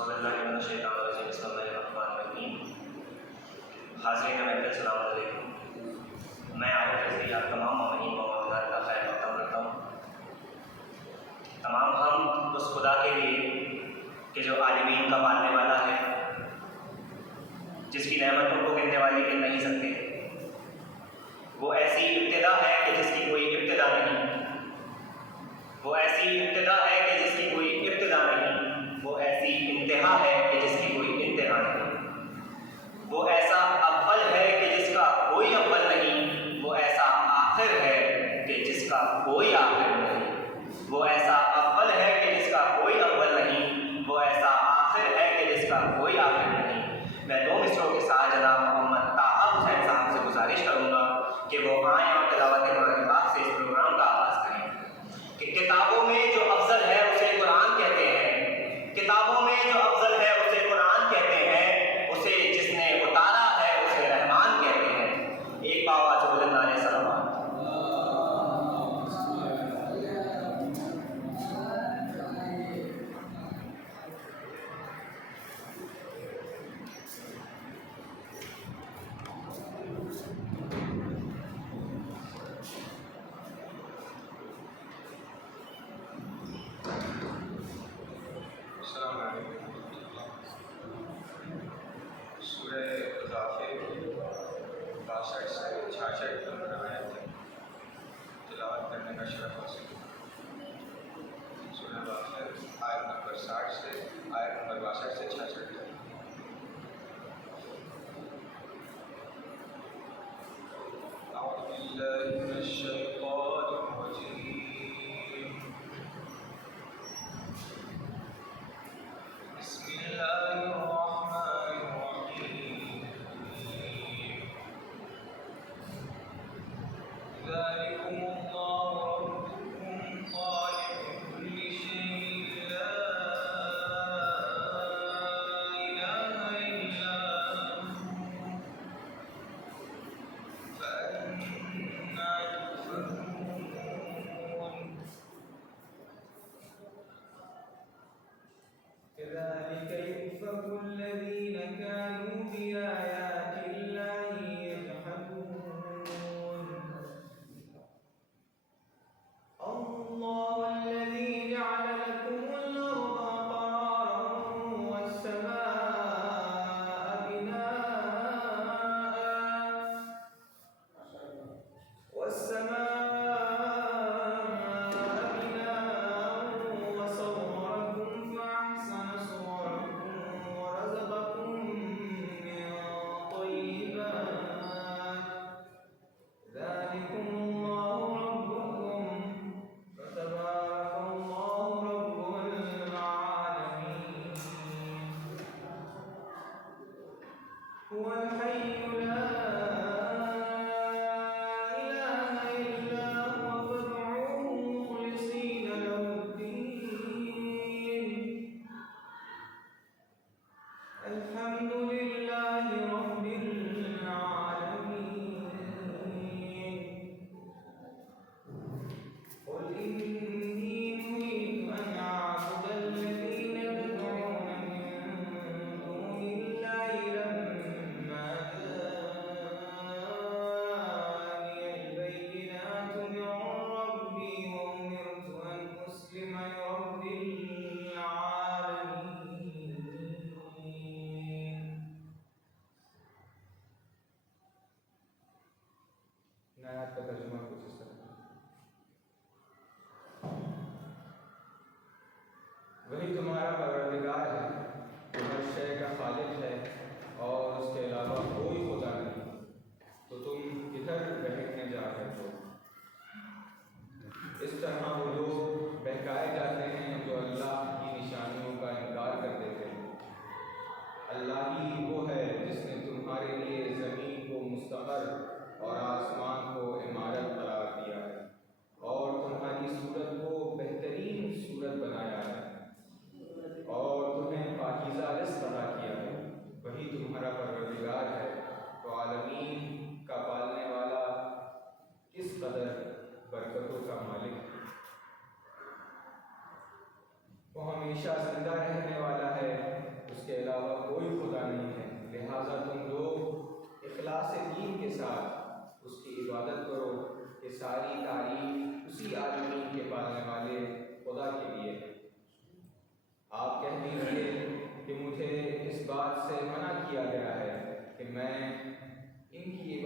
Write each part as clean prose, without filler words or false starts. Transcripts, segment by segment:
اعوذ باللہ من الشیطان الرجیم بسم اللہ الرحمن الرحیم. حاضرین محفل السلام علیکم. میں عارف رضی آپ تمام مامنین و مامنات کا خیر مقدم کرتا ہوں. تمام ہم اس خدا کے لیے کہ جو عالمین کا پالنے والا ہے، جس کی نعمتوں کو گننے والے گن نہیں سکتے. وہ ایسی ابتدا ہے کہ جس کی کوئی ابتدا نہیں، وہ ایسی ابتدا ہے کہ جس کی کوئی ابتدا نہیں، وہ ایسی انتہا ہے کہ جس کی کوئی انتہا نہیں. وہ ایسا اول ہے کہ جس کا کوئی اول نہیں، وہ ایسا آخر ہے کہ جس کا کوئی آخر نہیں. وہ ایسا اول ہے کہ جس کا کوئی اول نہیں، وہ ایسا آخر ہے کہ جس کا کوئی آخر نہیں. میں دو مصروں کے ساتھ جناب محمد طاہر حسین صاحب سے گزارش کروں گا کہ وہ آئیں اور تلاوت قرآن پاک سے اس پروگرام کا آغاز کریں. کہ کتابوں میں جو افضل ہے اسے قرآن کہتے ہیں، کتابوں میں جو افضل ہے اسے قرآن کہتے ہیں، اسے جس نے اتارا ہے اسے رحمان کہتے ہیں. ایک آواز بلند نعرے صلوات. السلام علیکم. سورہ غافر 62 سے 66 نمبر آیت تلاوت کرنے کا شرف حاصل ہوا. سورہ غافر آیت نمبر 60 سے آیت نمبر 62 سے 66 تک. اعوذ باللہ من الشیطان الرجیم. بسم اللہ الرحمن الرحیم. ذالکم اللہ ربکم خالق کل شیء لا الہ الا هو فأنا تؤفکون. كذلك يؤفك الذين كانوا بآيات الله يجحدون. الله الذي جعل لكم الأرض قرارا والسماء بناء وصوركم فأحسن صوركم ورزقكم من طيبات. ذلكم الله ربكم فتبارك الله رب العالمين. هو الحي لا إله إلا هو فادعوه مخلصين له الدين. الحمد لله رب العالمين. قل إني نهيت أن أعبد الذين تدعون من دون الله لما جاءني البينات من ربي وأمرت أن أسلم لرب العالمين. آیات کا ترجمہ کچھ اس طرح: وہی تمہارا پروردگار ہے جو ہر شے کا خالق ہے اور اس کے علاوہ کوئی خدا نہیں، تو تم کدھر بہکنے جا رہے ہو؟ اس طرح وہ لوگ بہکائے جاتے ہیں جو اللہ کی نشانیوں کا انکار کرتے تھے. اللہ ہی وہ ہے جس نے تمہارے لیے زمین کو مستقر اور آسمان کو عمارت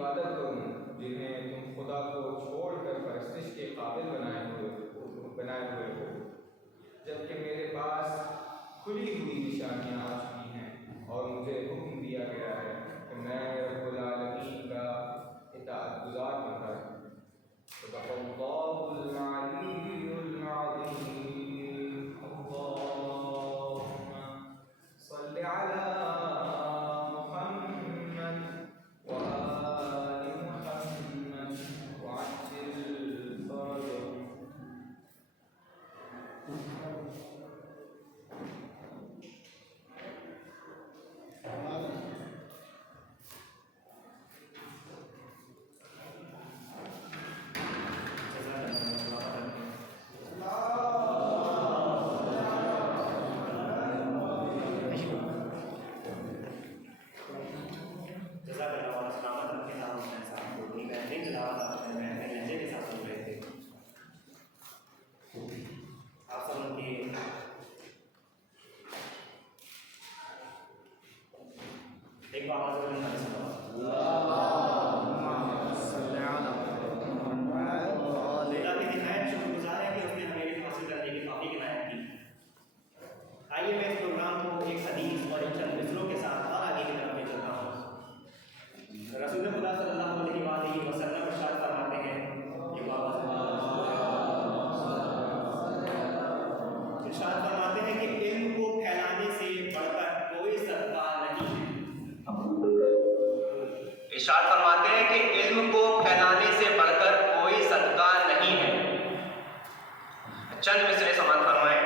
عبادت کروں جنہیں تم خدا کو چھوڑ کر پرستش کے قابل بنائے ہوئے ہو، جبکہ میرے پاس کھلی ہوئی نشانیاں آ چکی ہیں اور مجھے حکم دیا گیا ہے کہ میں رب العالمین کا اطاعت گزار بنتا رہوں۔ صدق اللہ العلی العظیم۔ اللہم صل علی محمد وآل محمد وعجل فرجهم۔ ایک بار آواز بلند کریں۔ اللہ کی نہایت شکر گزار ہے کہ اس نے ہمیں علم حاصل کرنے کی توفیق عنایت کی۔ آئیے میں اس پروگرام کو ایک حدیث اور ایک چند مصروں کے ساتھ اور آگے کی طرف لے چلتا ہوں۔ رسول خدا صلی اللہ علیہ وآلہ وسلم ارشاد فرماتے ہیں، ارشاد فرماتے ہیں کہ علم کو پھیلانے سے بڑھ کر کوئی صدقہ نہیں ہے۔ ارشاد فرماتے ہیں کہ علم کو پھیلانے سے بڑھ کر کوئی صدقہ نہیں ہے۔ چند مصرے سماعت فرمائیں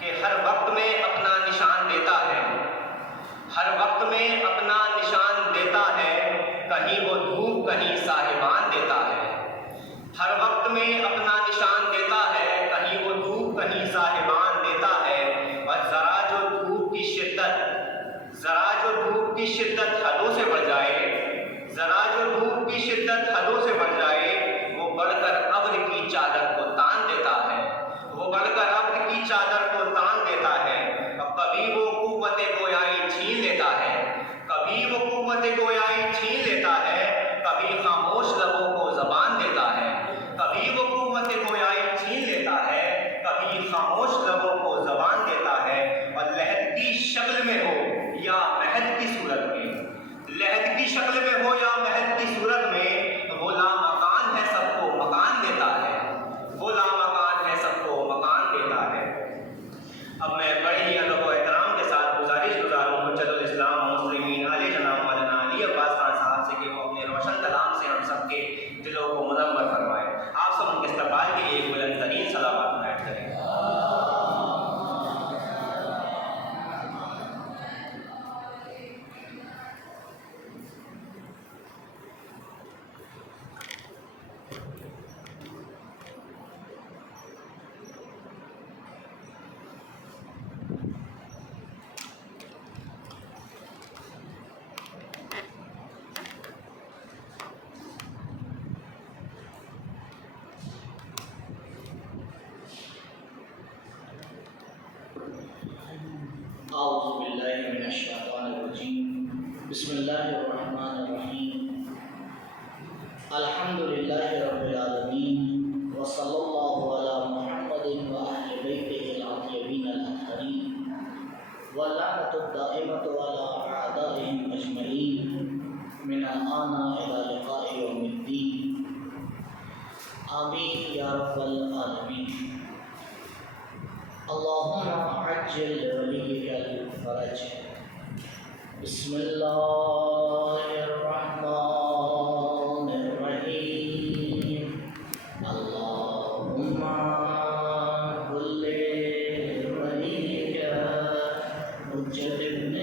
کہ ہر وقت میں اپنا نشان دیتا ہے، ہر وقت میں اپنا نشان دیتا ہے، کہیں وہ دھوپ کہیں صاحبان دیتا ہے۔ ہر وقت میں اپنا نشان دیتا ہے، کہیں وہ دھوپ کہیں صاحبان دیتا ہے، اور ذرا جو دھوپ کی شدت حدوں سے بڑھ جائے، ذرا جو دھوپ کی شدت حدوں سے بڑھ جائے، وہ بڑھ کر ابر کی چادر کو تان دیتا ہے، وہ بڑھ کر ابر کی چادر کو تان دیتا ہے۔ اب کبھی وہ قوت گویائی چھین لیتا ہے، کبھی وہ قوت گویائی چھین لیتا ہے، کبھی خاموش لبوں کو زبان دیتا ہے، کبھی وہ قوت گویائی چھین لیتا ہے، کبھی خاموش لبوں کو زبان دیتا ہے، اور لہد کی شکل میں ہو یا مہد کی صورت میں، لہد کی شکل میں ہو یا مہد کی صورت میں، وہ لامکان ہے سب کو مکان دیتا ہے، وہ لامکان ہے سب کو مکان دیتا ہے۔ اب میں بڑے ہی ادب و احترام کے ساتھ گزارش گزاروں حجت الاسلام مسلمین علی جناب مولانا علی عباس خان صاحب سے کہ وہ اپنے روشن کلام سے ہم سب کے دلوں کو منور فرمائے۔ آپ سب ان کے استقبال کے لیے بلند ترین صلوات عنایت کریں۔ اعوذ باللہ من الشیطان الرجیم، بسم اللہ الرحمن الرحیم، الحمد للہ رب العالمین، وصلی اللہ علی محمد وآل بیتہ الطیبین الطاہرین، واللعنۃ الدائمۃ علی اعدائہم اجمعین من الآن الی لقاء یوم الدین، آمین یا رب العالمین۔ اللہم عجل لولیک الفرج۔ بسم اللہ الرحمن الرحیم، اللہم کل ولیک حجت ابن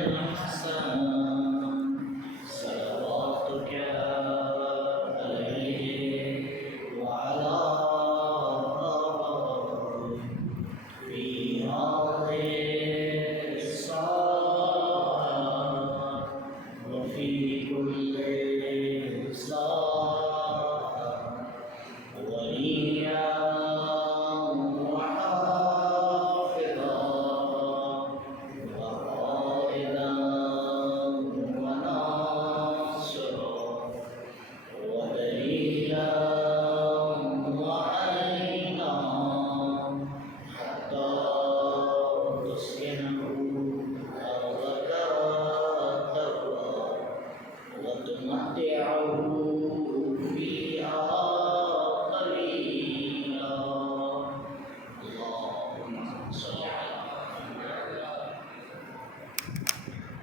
الحسن صلواتک علیہ وعلی وفي ونمتعه فيها قليلا اللهم صل على محمد.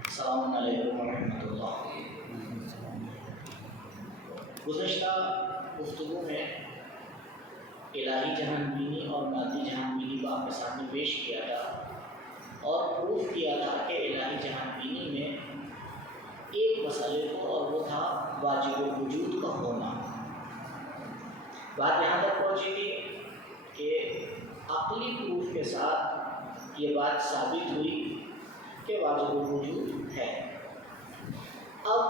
السلام علیکم ورحمۃ اللہ. گزشتہ گفتگو میں الہی جہان بینی اور مادی جہان بینی کو آپ کے سامنے پیش کیا تھا اور پروف کیا تھا کہ الہی جہان بینی میں ایک مسئلے کو، اور وہ تھا واجب الوجود کا ہونا. بات یہاں تک پہنچی تھی کہ عقلی پروف کے ساتھ یہ بات ثابت ہوئی کہ واجب الوجود ہے. اب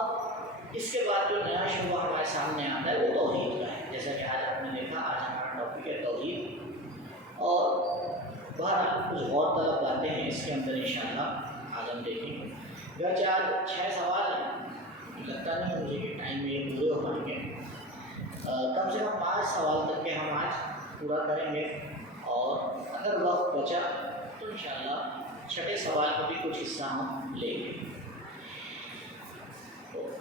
اس کے بعد جو نیا شعبہ ہمارے سامنے آتا ہے وہ توحید کا ہے. جیسا کہ آج آپ نے دیکھا، آج ہمارا ٹاپک ہے توحید، اور بہرحال کچھ غور طلب باتیں ہیں اس کے اندر انشاءاللہ آج ہم دیکھیں گے. گرچہ آج 6 سوال ہیں، لگتا نہیں مجھے کہ ٹائم میں یہ پورے ہو پائیں گے. کم سے کم 5 سوال تک کے ہم آج پورا کریں گے، اور اگر وقت بچا تو انشاءاللہ 6 سوال کا بھی کچھ حصہ ہم لیں گے.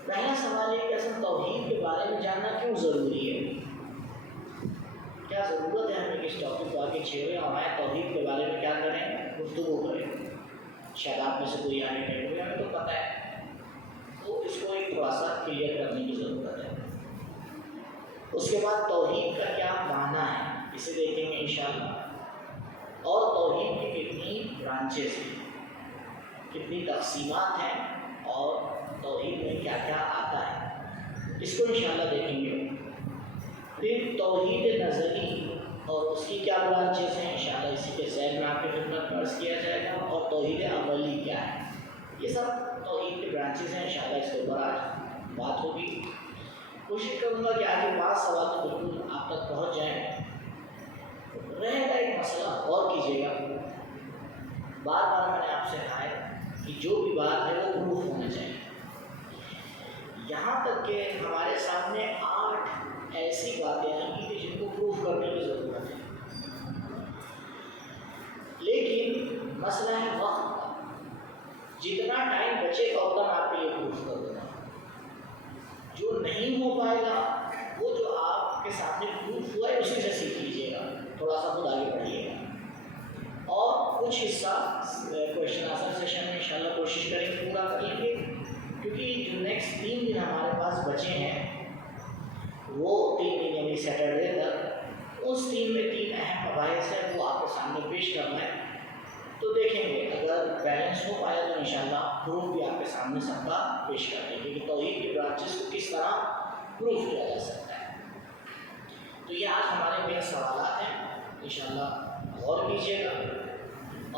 پہلا سوال ہے کہ اصل توحید کے بارے میں جاننا کیوں ضروری ہے؟ کیا ضرورت ہے ہمیں اس ٹاپک کو آگے چھیڑیں اور ہمارے توحید کے بارے میں کیا کریں، گفتگو کریں؟ شاید آپ میں سے کوئی آگے کہے گا ہمیں تو پتہ ہے، تو اس کو ایک تھوڑا سا کلیئر کرنے کی ضرورت ہے. اس کے بعد توحید کا کیا معنی ہے اسے دیکھیں گے انشاءاللہ، اور توحید کی کتنی برانچز ہیں، کتنی تقسیمات ہیں، اور توحید میں کیا کیا آتا ہے، اس کو انشاءاللہ دیکھیں گے. پھر توحید نظری اور اس کی کیا برانچز ہیں، انشاءاللہ اسی کے ذہن میں آپ کی خدمت میں عرض کیا جائے گا. اور توحید عملی کیا ہے، یہ سب توحید کے برانچز ہیں. انشاءاللہ اس کے اوپر آج بات ہوگی. کوشش کروں گا کہ آگے 5 سوال تو بالکل آپ تک پہنچ جائیں. رہے گا ایک مسئلہ، غور کیجیے گا. بار بار میں نے آپ سے کہا ہے کہ جو بھی بات ہے وہ پروف ہونا چاہیے. یہاں تک کہ ہمارے سامنے 8 ایسی باتیں آئیں گی کہ جن کو پروف کرنے کی ضرورت ہے، لیکن مسئلہ ہے وقت کا. جتنا ٹائم بچے گا اتنا آپ کے لیے پروف کر دوں گا. جو نہیں ہو پائے گا وہ جو آپ کے سامنے پروف ہوا ہے اسی سے سیکھ لیجیے گا، تھوڑا سا خود آگے بڑھیے گا. اور کچھ حصہ کویشچن آنسر سیشن میں انشاءاللہ کوشش کریں گے پورا کر لیں گے، کیونکہ جو نیکسٹ 3 دن ہمارے پاس بچے ہیں وہ 3 دن یعنی سیٹرڈے تک، اس 3 میں 3 اہم مباحث ہیں وہ آپ کے سامنے پیش کرنا ہے. تو دیکھیں گے اگر بیلنس ہو پائے تو انشاءاللہ پروف بھی آپ کے سامنے سب کا پیش کر دیں گے کہ توحید کے برانچز کو کس طرح پروف کیا جا سکتا ہے. تو یہ آج ہمارے مین سوالات ہیں، انشاءاللہ غور کیجیے گا.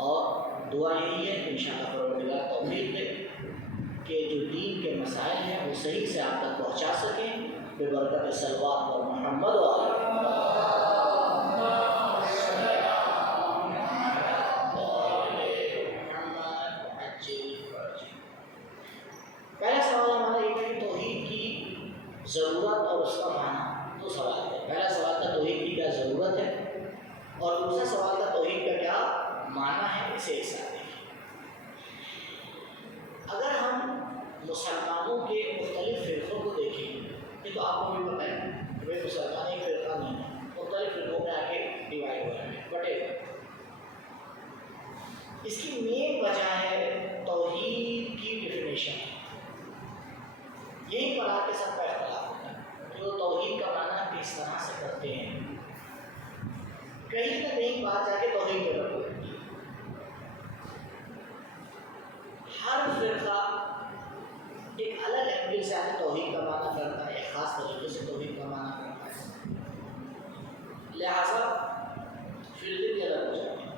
اور دعا یہی ہے کہ انشاءاللہ پروردگار توفیق دے کہ جو دین کے مسائل ہیں وہ صحیح سے آپ تک پہنچا سکیں ببرکت صلوات اور محمد و آل محمد. پہلا سوال ہمارا یہ ہے کہ توحید کی ضرورت اور اس کا معنی. 2 سوال ہے. پہلا سوال تھا توحید کی کیا ضرورت ہے، اور دوسرا سوال تھا توحید کا کیا معنی ہے. اسے ایک ساتھ دیکھیں. اگر ہم مسلمانوں کے مختلف فرقوں کو دیکھیں یہ تو آپ کو بھی پتہ ہے کہ بھائی مسلمان ایک فرقہ نہیں ہے، مختلف فرقوں میں آ کے ڈیوائڈ ہو رہے ہیں، بٹے. اس کی مین وجہ ہے توحید کی ڈیفینیشن. یہی پر آ کے سب کا اختلاف ہوتا ہے جو توحید کا معنی کس طرح سے کرتے ہیں. کہیں نہ کہیں بات جا کے توحید کے طرف ہوتی ہے. ہر فرقہ ایک الگ اینگل سے آگے توحید کا معنی کرتا ہے، ایک خاص طریقے سے توحید کا معنی کرتا ہے. لہٰذا فرقے بھی الگ ہو جاتے ہیں.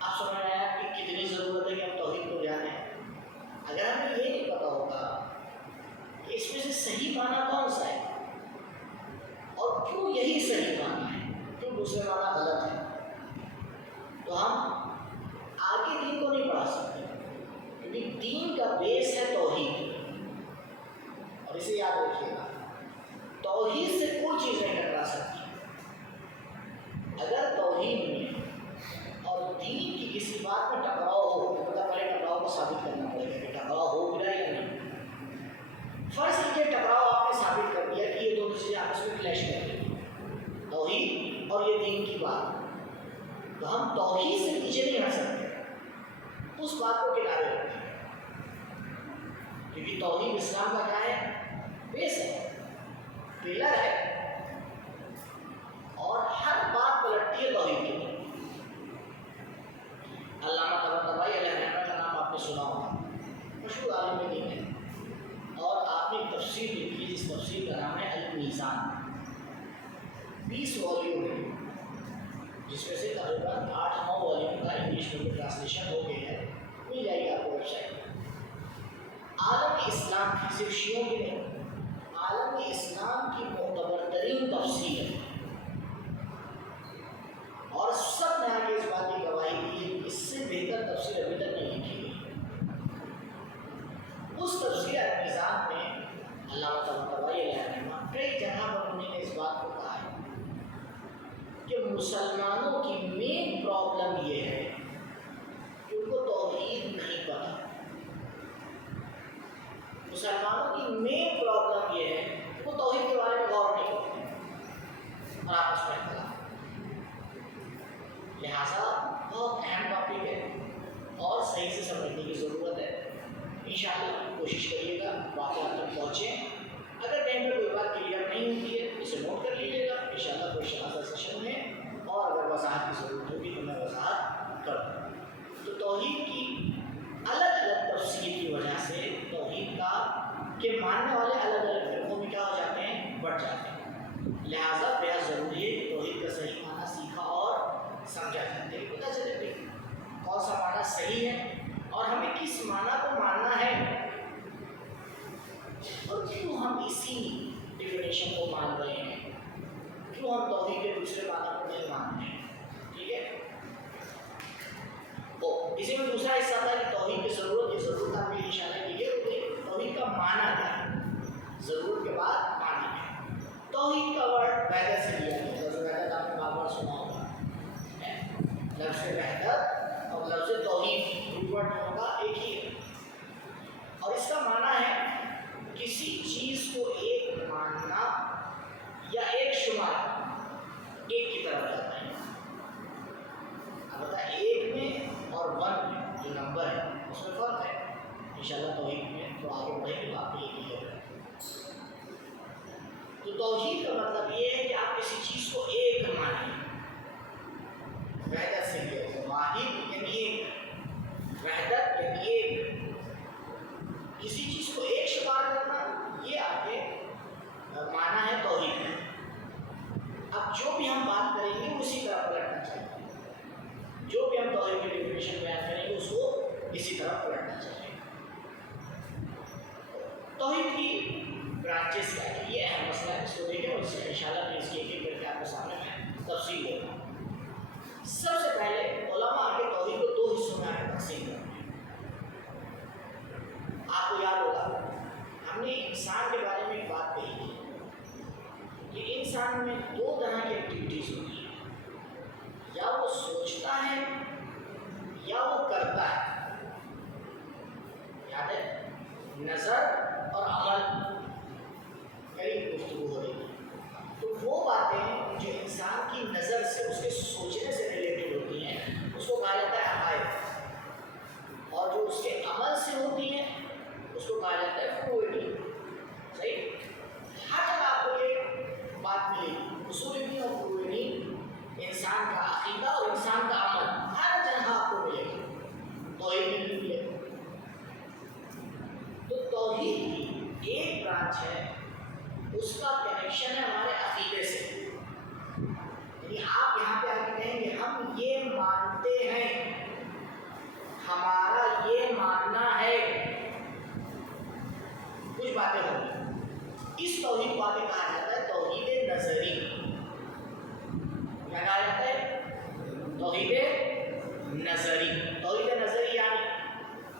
آپ سمجھ رہے ہیں کہ کتنی ضرورت ہے کہ ہم توحید کو جانیں. اگر ہمیں یہ نہیں پتا ہوگا کہ اس میں سے صحیح معنی کون سا ہے اور کیوں یہی صحیح معنی ہے، کیوں دوسرے معنی غلط ہے، تو ہم آگے دین کو نہیں پڑھا سکتے. کیونکہ دین کا بیس ہے توحید. ہم توحید سے پیچھے نہیں ہٹ سکتے، اس بات کو کنارے رکھتے ہیں، کیونکہ توحید اسلام کا کیا ہے؟ بیس ہے، پلر ہے، اور ہر بات پلٹتی ہے توحید کے لیے۔ علامہ طباطبائی علیہ رحمہ کا نام آپ نے سنا ہوگا، مشہور عالم دین ہے، اور آپ نے ایک تفسیر لکھی جس تفسیر کا نام ہے المیزان، 20 والیوم ہے، جس میں سے تقریباً 8-9 والیوم کا انگلش میں ٹرانسلیشن ہو گئی ہے، مل جائے گی آپ کو ویب سائٹ پر۔ عالم اسلام کی، صرف شیعوں کی نہیں، عالم اسلام کی معتبر ترین تفسیر ہے، اور سب نے آگے اس بات کی گواہی دی ہے کہ اس سے بہتر تفسیر ابھی تک نہیں لکھی گئی۔ اس تفسیر المیزان میں علامہ طباطبائی علیہ رحمہ کئی جگہ پر انہوں نے اس بات کو کہا ہے کہ مسلمانوں کی مین پرابلم یہ ہے کہ ان کو توحید نہیں پتہ۔ مسلمانوں کی مین پرابلم یہ ہے کہ وہ توحید کے بارے میں غور نہیں کرتے اور آپس میں اختلاف۔ لہٰذا بہت اہم ٹاپک ہے اور صحیح سے سمجھنے کی ضرورت ہے۔ انشاءاللہ کوشش کریے گا واقعات تک پہنچیں۔ اگر ٹائم پہ کوئی بات کلیئر نہیں ہوتی ہے اسے نوٹ کر لیجیے گا، انشاءاللہ کوئی شناسہ سیشن میں، اور اگر وضاحت کی ضرورت ہوگی تو میں وضاحت کروں گا۔ تو توحید کی الگ الگ تفسیر کی وجہ سے توحید کا کہ ماننے والے الگ الگ فرقوں میں کیا ہو جاتے ہیں؟ بڑھ جاتے ہیں۔ لہٰذا بہت ضروری ہے کہ توحید کا صحیح معنی سیکھا اور سمجھا جاتا ہے، پتہ چلے بھائی کون سا معنی صحیح ہے اور ہمیں کس معنی کو ماننا ہے، اور کیوں ہم اسی ڈیفینیشن کو مان رہے ہیں، کیوں ہم توحید کے دوسرے معنی کو نہیں مان رہے ہیں۔ ٹھیک ہے، تو اسی میں دوسرا حصہ تھا کہ توحید کی ضرورت، یہ ضرورت آپ کے اشارہ کی ہے کہ توحید کا معنی کیا ہے، ضرورت کے بعد معنی کیا ہے۔ توحید کا ورڈ وحدت سے لیا گیا، لفظ وحدت آپ نے بار بار سنا ہوگا، لفظ وحدت اور لفظ توحید روٹ ورڈ دونوں کا ایک ہی ہے، اور اس کا معنی ہے کسی چیز کو ایک ماننا یا ایک شمار ایک کی طرف جاتا ہے۔ البتہ ایک میں اور 1 میں جو نمبر ہے اس میں فرق ہے، انشاءاللہ توحید میں تو آگے بڑھیں گے، آپ کے لیے کلیئر ہے۔ تو توحید کا مطلب یہ ہے کہ آپ کسی چیز کو ایک مانیں، وحدت سے لیا ہے، واحد یعنی ایک، وحدت یعنی ایک، کسی چیز کو ایک شمار کرنا، یہ آپ کے معنی ہے توحید کا۔ اب جو بھی ہم بات کریں گے اسی طرح پلٹنا چاہیے، جو بھی ہم توحید کی ڈیفینیشن بیان کریں گے اس کو اسی طرح پلٹنا چاہیے۔ توحید کی برانچز کیا ہے، یہ اہم مسئلہ ہے، اس کو دیکھیں اور اس سے انشاءاللہ اس کی ایک ایک کر کے آپ کے سامنے میں تفصیل دے گا۔ سب سے پہلے علماء آگے توحید کو 2 حصوں میں آگے تقسیم کرتے ہیں۔ آپ کو یاد ہوگا ہم نے انسان کے بارے میں ایک بات کہی تھی کہ انسان میں 2 طرح کی ایکٹیویٹیز ہوتی ہیں، یا وہ سوچتا ہے یا وہ کرتا ہے، یاد ہے؟ نظر اور عمل قریب گفتگو ہو رہی ہے، تو وہ باتیں جو انسان کی نظر سے، اس کے سوچنے سے ریلیٹڈ ہوتی ہیں اس کو کہا جاتا ہے عقائد، اور جو اس کے عمل سے ہوتی ہیں اس کو کہا جاتا ہے فروعیتی۔ صحیح، ہر جگہ آپ کو یہ بات ملے گی، اصول دین اور فروعیتی، انسان کا عقیدہ اور انسان کا عمل ہر جگہ آپ کو ملے گا، توحید میں بھی ملے گا۔ تو توحید کی ایک برانچ ہے، اس کا کنیکشن ہے ہمارے عقیدے سے، یعنی آپ یہاں پہ آ کے کہیں گے ہم یہ مانتے ہیں، ہمارا یہ ماننا ہے، کچھ باتیں ہوگی، اس توحید کو آگے کہا جاتا ہے توحید نظری۔ کیا کہا جاتا ہے؟ توحید نظری۔ توحید نظری یعنی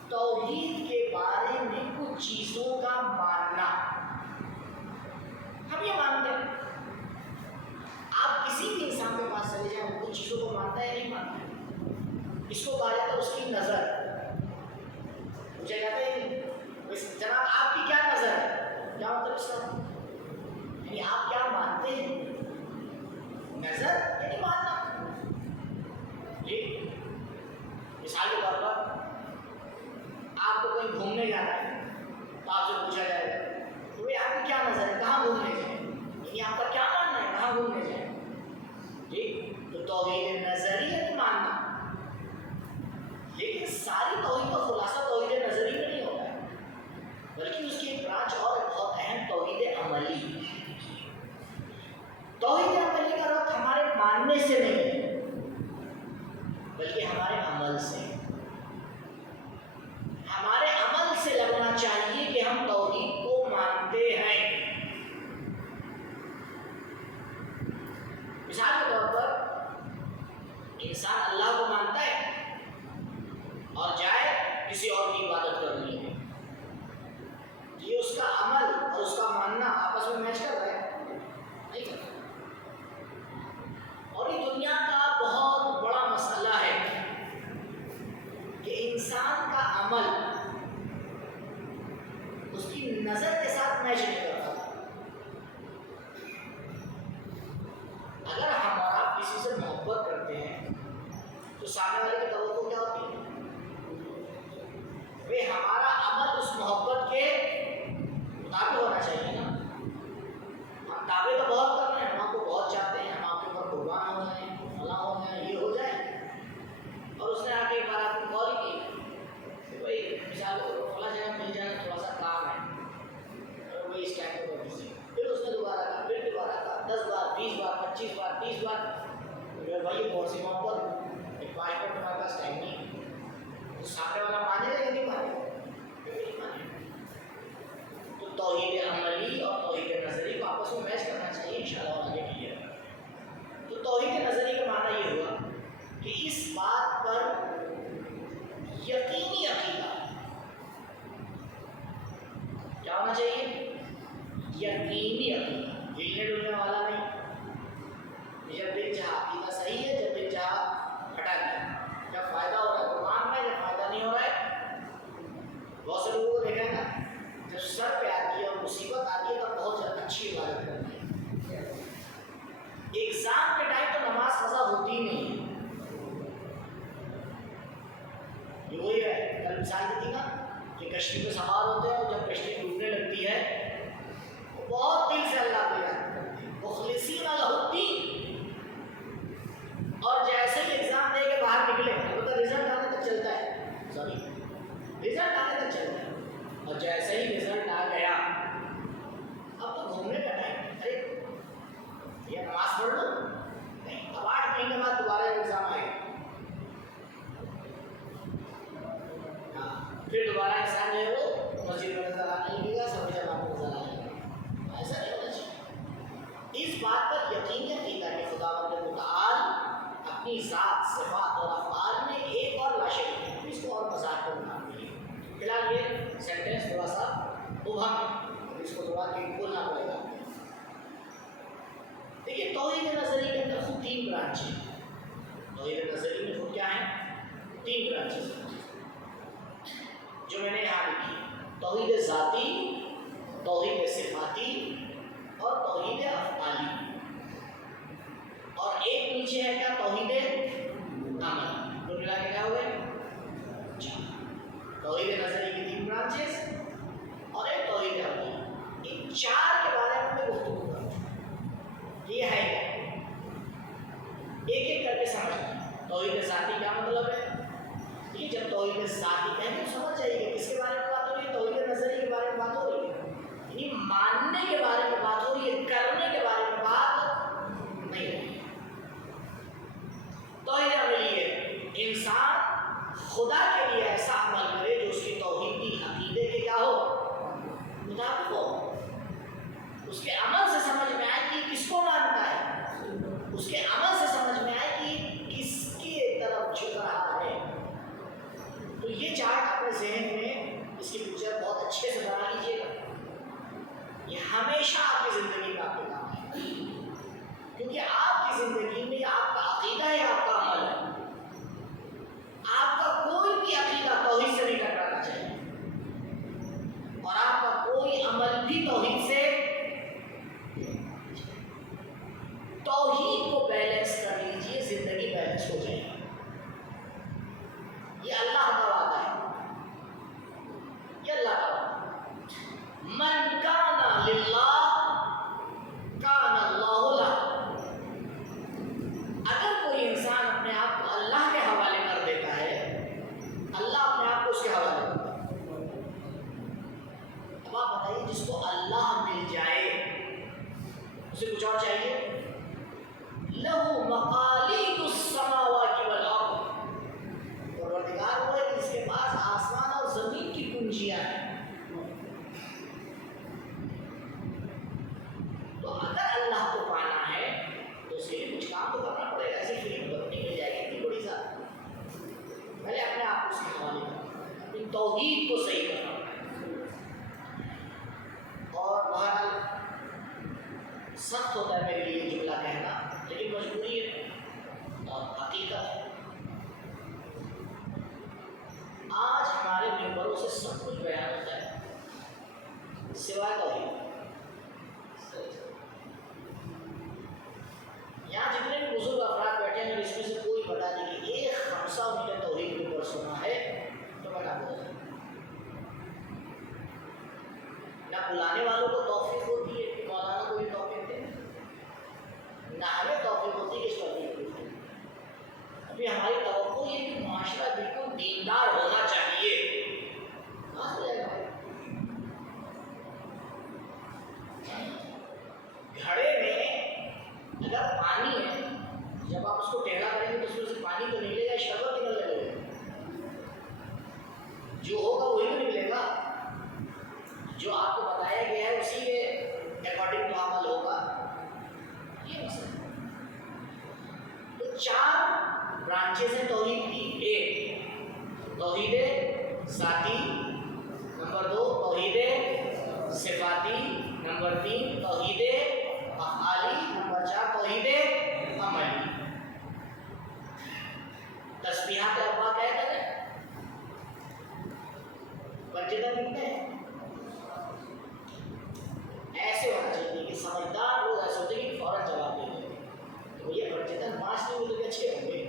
توحید کے بارے میں کچھ چیزوں کا ماننا، ہم یہ مانتے ہیں۔ آپ کسی بھی انسان کے پاس چلے جائیں وہ کچھ چیزوں کو مانتا ہے نہیں مانتا ہے، اس کو کہا جاتا ہے اس کی نظر۔ پوچھا جاتا ہے جناب آپ کی کیا نظر ہے، کیا مطلب اس کا؟ یعنی آپ کیا مانتے ہیں؟ نظر یعنی ماننا۔ برانچ اور بہت اہم توحید عملی. توحید عملی کا ربط ہمارے ماننے سے نہیں ہے بلکہ ہمارے عمل سے. ہمارے عمل سے لگنا چاہیے کہ ہم توحید کو مانتے ہیں. مثال کے طور پر انسان اللہ کو مانتا ہے اور جائے کسی اور کی عبادت کرنے لگے. یہ اس کا عمل اور اس کا ماننا آپس میں میچ کر رہا ہے؟ نہیں کرتا. اور یہ دنیا کا بہت بڑا مسئلہ ہے کہ انسان کا عمل اس کی نظر کے ساتھ میچ نہیں کرتا. اگر ہم اور آپ کسی سے محبت کرتے ہیں تو سامنے والے کی توقع کیا ہوتی ہے؟ ہمارا عمل اس محبت کے مطابق ہونا چاہیے نا. ہم دعوے تو بہت کر رہے ہیں, ہم آپ کو بہت چاہتے ہیں, ہم آپ کے اوپر قربان ہو جائیں, فلاں ہو جائیں, یہ ہو جائے, اور اس نے آ کے ایک بار آپ کو کال کی کہ بھائی مثال فلاں جگہ مل جانا, تھوڑا سا کام ہے, اور وہی اس ٹائم پہ بہت بزی. پھر اس نے دوبارہ کہا, پھر دوبارہ کہا, 10 بار 20 بار 25 بار 30 بار. بھائی یہ کون سی محبت, ایک 5 منٹ تمہارے پاس ٹائم نہیں ہے. تو سامنے والا مانے گا یا نہیں مانے گا؟ نہیں مانے گا. تو توحید عملی اور توحید نظری کو آپس میں میچ کرنا چاہیے انشاءاللہ, اور آگے کلیئر. تو توحید نظری کا معنی یہ ہوا کہ اس بات پر یقینی عقیدہ کیا ہونا چاہیے؟ یقینی عقیدہ, ہلنے ڈلنے والا نہیں. جب دل چاہا عقیدہ صحیح ہے, جب دل چاہا ہٹا دیا. جب فائدہ ہو رہا ہے تو مان رہا ہے, جب فائدہ نہیں ہو رہا ہے. بہت سے لوگوں کو دیکھا ہے نا, جب سر پہ آتی ہے اور مصیبت آتی ہے تو بہت زیادہ اچھی عبادت کرتے ہیں. ایگزام کے ٹائم تو نماز قضا ہوتی ہی نہیں ہے. یہ وہی ہے, کل مثال دی تھی نا کہ کشتی پہ سوار ہوتے ہیں اور جب کشتی ڈوبنے لگتی ہے تو بہت دل سے اللہ کو یاد کرتے ہیں, مخلصین لہ الدین. اور جیسے ہی ایگزام دے کے باہر نکلے, البتہ رزلٹ آنے تک چلتا ہے, سوری رزلٹ آنے تک چلتا ہے, اور جیسے ہی رزلٹ آ گیا اب تو گھومنے کا ٹائم ہے. ارے یہ نماز پڑھ لو, نہیں, اب 8 مہینے بعد دوبارہ ایگزام آئے گا. ہاں, پھر دوبارہ انسان جو ہے وہ مسجد میں نظر آنے لگے گا, سب جگہ پہ نظر آنے لگے گا. ایسا نہیں ہونا چاہیے. اس بات پر یقین عقیدہ کہ خداوند متعال اپنی ذات, صفات اور افعال میں ایک اور لا شریک ہے, اس کو اور مذاق کو بنا دیں. فی الحال یہ سینٹینس تھوڑا سا مبہم ہے, اس کو تھوڑا کھولنا پڑے گا. دیکھیے توحید نظری کے اندر خود 3 برانچ ہیں. توحید نظری میں خود کیا ہیں؟ 3 برانچز ہیں جو میں نے یہاں لکھی: توحید ذاتی, توحید صفاتی اور توحید افعالی. اور ایک نیچے ہے کیا؟ توحید عمل. تو ملا کے کیا ہوئے؟ 4. توحید نظری کی 3 برانچز اور ایک توحید عملی. ان 4 کے بارے میں گفتگو کروں. یہ ہے کیا؟ ایک ایک کر کے سمجھنا. توحید ذاتی کیا مطلب ہے؟ یہ جب توحید ذاتی کہیں تو سمجھ جائیے کہ کس کے بارے میں بات ہو رہی ہے. توحید نظری کے بارے میں بات ہو رہی ہے, یعنی ماننے کے بارے میں بات ہو رہی ہے, کرنے کے بارے میں بات نہیں ہو رہی ہے. توحید عملی ہے انسان خدا کے لیے ایسا عمل کرے جو اس کی توحیدی عقیدے کے کیا ہو, مطابق ہو. اس کے عمل سے سمجھ میں آئے کہ کس کو مانتا ہے, اس کے عمل سے سمجھ میں آئے کہ کس کی طرف جھک رہا ہے. تو یہ چارٹ اپنے ذہن میں اس کی پکچر بہت اچھے سے بنا لیجیے گا. یہ ہمیشہ آپ کی زندگی میں آپ کے کام آئے گا, کیونکہ آپ کی زندگی میں آپ کا عقیدہ ہے, آپ کا عمل ہے. آپ کا کوئی بھی عقیدہ توحید سے نہیں ٹکرانا چاہیے, اور آپ کا کوئی عمل بھی توحید سے. توحید کو بیلنس کر لیجیے, زندگی بیلنس ہو جائے گی. یہ اللہ کا وعدہ ہے, یہ اللہ کا وعدہ. من کان للہ کان اللہ لہ. اگر کوئی انسان اپنے آپ کو اللہ کے حوالے کر دیتا ہے, اللہ اپنے آپ کو اس کے حوالے کرتا ہے. اب آپ بتائیے جس کو اللہ مل جائے اسے کچھ اور چاہیے؟ لہو مقالید السماوات والارض، پروردگار وہ ہے کہ جس کے پاس آسمان اور زمین کی کنجیاں ہیں. تو اگر اللہ کو پانا ہے تو اس کے لیے کچھ کام تو کرنا پڑے گا. ایسی فلم بننے مل جائے گی اتنی بڑی ذات، پہلے اپنے آپ کو اس کے حوالے کرنا، اپنی توحید کو صحیح کرنا. اور بہرحال سخت ہوتا ہے میرے لیے جملہ کہنا، لیکن مجبوری ہے اور حقیقت ہے. آج ہمارے ممبروں سے سب کچھ بیان ہوتا ہے سوائے توحید. یہاں جتنے بھی بزرگ افراد بیٹھے ہیں اس میں سے کوئی بتا دیں کہ ایک خمسہ انہوں نے توحید کے اوپر سنا ہے تو میں نہ بول سکتا. نہ بلانے والوں کو توفیق ہوتی ہے کہ مولانا کو یہ توفیق دے، نہ ہمیں توفیق ہوتی ہے کہ اس توفیق کو دے. ابھی ہماری توقع یہ کہ معاشرہ بالکل دیندار ہونا چاہیے. کہاں سے جائے گا؟ گھڑے میں اگر پانی ہے، جب آپ اس کو ٹیڑھا کریں گے تو اس میں سے پانی تو نکلے گا، شربت نکل لگے گا. جو ہوگا وہی تو نکلے گا. جو آپ کو بتایا گیا ہے اسی کے اکارڈنگ تو عمل ہوگا. یہ مسئلہ. تو 4 برانچز ہیں توحید کی. ایک توحید ذاتی، نمبر 2 توحید صفاتی، نمبر 3 توحید افعالی، نمبر 4 توحید عملی. تسبیحات اربع کہہ کر بچے تک لکھتے ہیں. ایسے ہونا چاہیے کہ سمجھدار لوگ ایسے ہوتے ہیں کہ فوراً جواب دے دیں تو یہ بچے تک 5 نہیں ملے اچھے ہوں گے.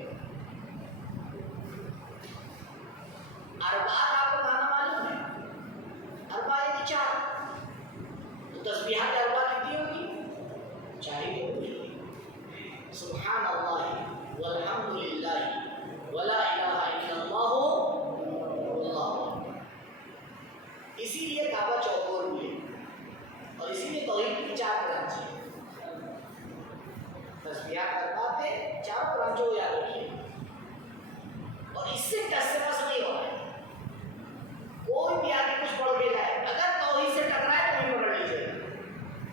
اربعات آپ کو مانا معلوم ہے؟ اربع یعنی 4. تو تسبیحات اربع کتنی ہوگی؟ 4 ہی ہوگی. سبحان اللہ والحمد للہ ولا الہ الا اللہ واللہ اکبر. اسی لیے کعبہ چوکور ہوئے اور اسی لیے توحید کی 4 برانچ ہیں. تسبیحات اربع پہ 4 برانچوں کو یاد رکھیے. اور اس سے ٹس سے پس نہیں ہو رہا ہے. کوئی بھی آگے کچھ پڑھ کے جائے اگر توحید سے ٹکرائے تو نہیں پکڑ لیجیے.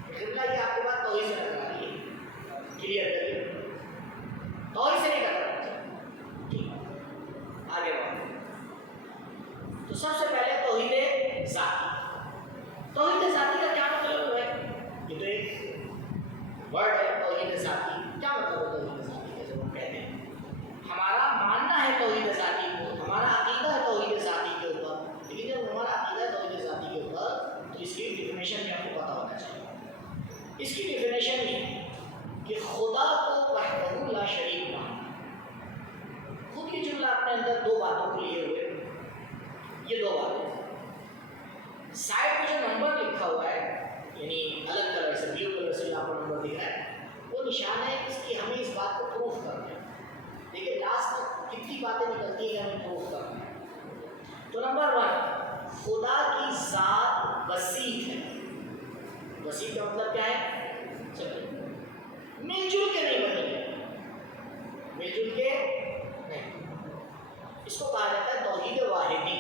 قبلہ یہ آپ کے پاس توحید سے ٹکرا رہی ہے، کلیئر کریے. توحید سے نہیں ٹکرا ٹھیک. آگے بڑھیں. تو سب سے پہلے توحید ذاتی. توحید ذاتی کا کیا مطلب ہے؟ یہ تو ایک ورڈ ہے توحید ذاتی. کیا مطلب ہے توحید ذاتی کا؟ جب ہم کہتے ہیں ہمارا ماننا ہے توحید ذاتی کو، ہمارا عقیدہ ہے توحید ذاتی کے اوپر، لیکن جب ہمارا عقیدہ ہے توحید ذاتی کے اوپر تو اس کی ڈیفینیشن بھی آپ کو پتہ ہونا چاہیے. اس کی ڈیفینیشن یہ کہ خدا کو وحدہ لا شریک ماننا. خود یہ جملہ اپنے اندر 2 باتوں کو لیے ہوئے. یہ 2 باتیں سائڈ پہ جو نمبر لکھا ہوا ہے یعنی الگ کلر سے بلو کلر سے یہاں پر نمبر دکھ رہا ہے وہ نشان ہے اس کی ہمیں اس بات کو پروف کرنا ہے. دیکھیے لاسٹ تک کتنی باتیں نکلتی ہیں کہ ہمیں پروف کرنا ہے. تو نمبر 1 خدا کی ذات وسیع ہے. وسیع کا مطلب کیا ہے؟ چلیے مل جل کے نہیں بنی ہے. مل جل کے نہیں. اس کو کہا جاتا ہے توحید واحدی.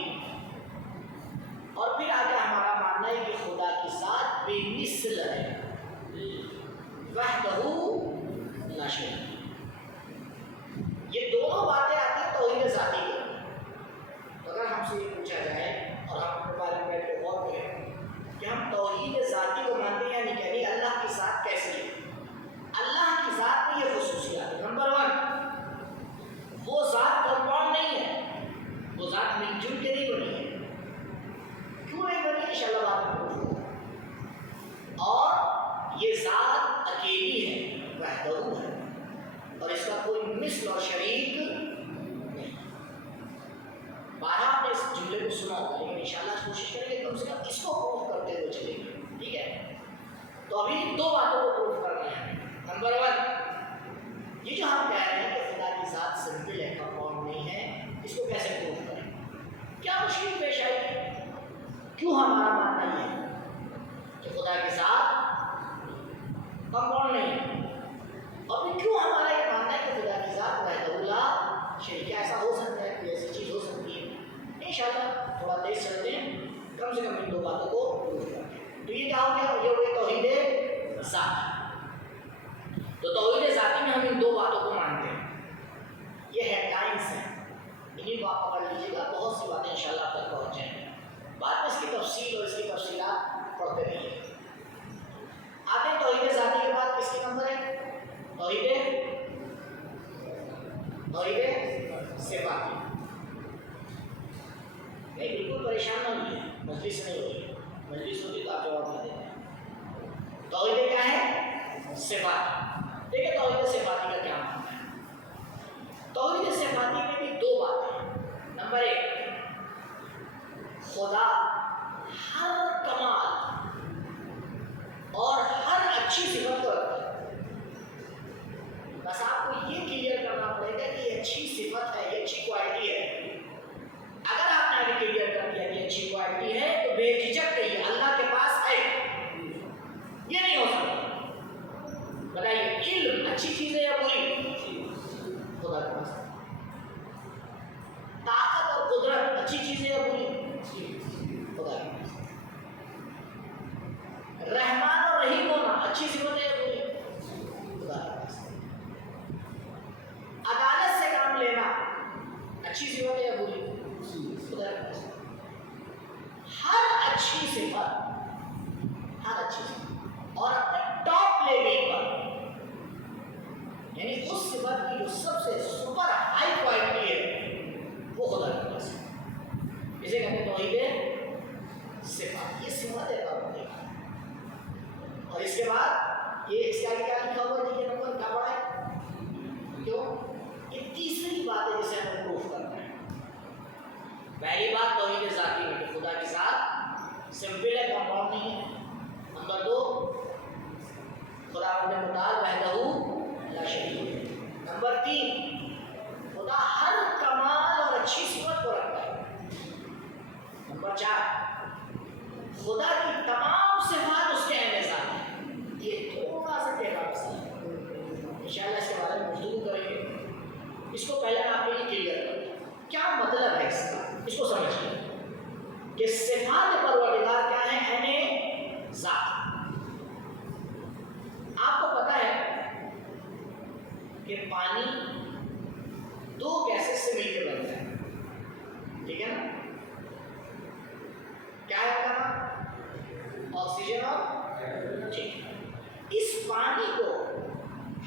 اور پھر آگے ہمارا ماننا ہے کہ خدا کی ذات بے مثل ہے، وحدہ لا شریک. یہ دونوں باتیں آتی ہیں توحید ذاتی کے. تو اگر ہم سے یہ پوچھا جائے اور ہم اپنے بارے میں بیٹھ کے غور کریں کہ ہم توحید ذاتی کو مانتے ہیں یعنی کہ اللہ کی ذات کیسی ہے؟ اللہ کی ذات میں یہ خصوصیات ہے. نمبر 1 وہ ذات کمپاؤنڈ نہیں ہے، وہ ذات مل جل کے نہیں بنی ہے. کیوں نہیں بنی؟ انشاءاللہ بعد میں پروف ہوگا. اور یہ ذات اکیلی ہے، وحدہ ہے، اور اس کا کوئی مثل اور شریک نہیں. بارہ آپ نے اس جملے کو سنا ہوگا لیکن انشاءاللہ کوشش کریں گے کم سے کم اس کو پروف کرتے ہوئے چلیں گے. ٹھیک ہے. تو ابھی 2 باتوں کو پروف کرنا ہے. نمبر 1 یہ جو ہم کہہ رہے ہیں کہ خدا کی ذات سمپل ہے، کمپاؤنڈ نہیں ہے، اس کو کیسے پروف کریں؟ کیا مشکل پیش آئی؟ کیوں ہمارا ماننا یہ ہے؟ پریشان نہ ہوئیے، مجلس نہیں ہوئی، مجلس ہوتی تو آپ جواب نہ دیتے ہیں۔ توحید کیا ہے؟ صفات۔ دیکھیں توحید صفاتی کا کیا معنی ہے۔ توحید صفاتی میں بھی دو باتیں۔ نمبر ایک، خدا ہر کمال اور ہر اچھی صفت کو رکھتا ہے۔ بس آپ کو یہ کلیئر کرنا پڑے گا کہ یہ اچھی صفت ہے، یہ اچھی کوالٹی ہے۔ اگر آپ نے ابھی کلیئر کر دیا کہ اچھی کوالٹی ہے تو بے جھجک کہیے اللہ کے پاس ہے۔ یہ نہیں ہو سکتا۔ بتائیے علم اچھی چیز ہے یا بری؟ خدا کے پاس ہے۔ طاقت اور قدرت اچھی چیز ہے یا بری؟ خدا کے پاس ہے۔ رحمان اور رحیم ہونا اچھی صفت ہے یا بری؟ خدا کے پاس ہے۔ عدالت سے کام لینا اچھی صفت ہے یا بری؟ خدا کے پاس ہے۔ ہر اچھی صفت، ہر اچھی صفت اور اپنے ٹاپ لیول پر، یعنی اس صفت کی جو سب سے سپر ہائی کوالٹی ہے وہ خدا کے پاس ہے۔ اسے کہتے ہیں توحید صفات۔ یہ صفت ہے توحید۔ اور اس کے بعد یہ اس کا کیا لکھا ہوا ہے؟ یہ نمبر کیا بڑا ہے؟ کیوں؟ یہ تیسری بات ہے جسے ہمیں پروف کرنا ہے۔ پہلی بات توحید ذاتی میں کہ خدا کے ساتھ سمپل ہے، کمپاؤنڈ نہیں ہے۔ نمبر دو، خدا متعال وحدہ لا شریک ہے۔ نمبر تین، خدا ہر کمال اور اچھی صفت کو رکھتا ہے۔ نمبر چار، خدا کی تمام صفات اس کے عین ذات ہیں۔ یہ تھوڑا سا ٹیڑھا مسئلہ ہے، انشاءاللہ اس کے بارے میں گفتگو کریں گے۔ اس کو پہلے میں آپ کے لیے کلیئر کرتا ہوں کیا مطلب ہے اس کا، اس کو سمجھیے کہ صفات پروردگار کیا ہے؟ عین ذات۔ آپ کو پتا ہے کہ پانی دو گیسز سے مل کے بنتا ہے، ٹھیک ہے نا؟ کیا ہے کا نام؟ آکسیجن اور ٹھیک۔ اس پانی کو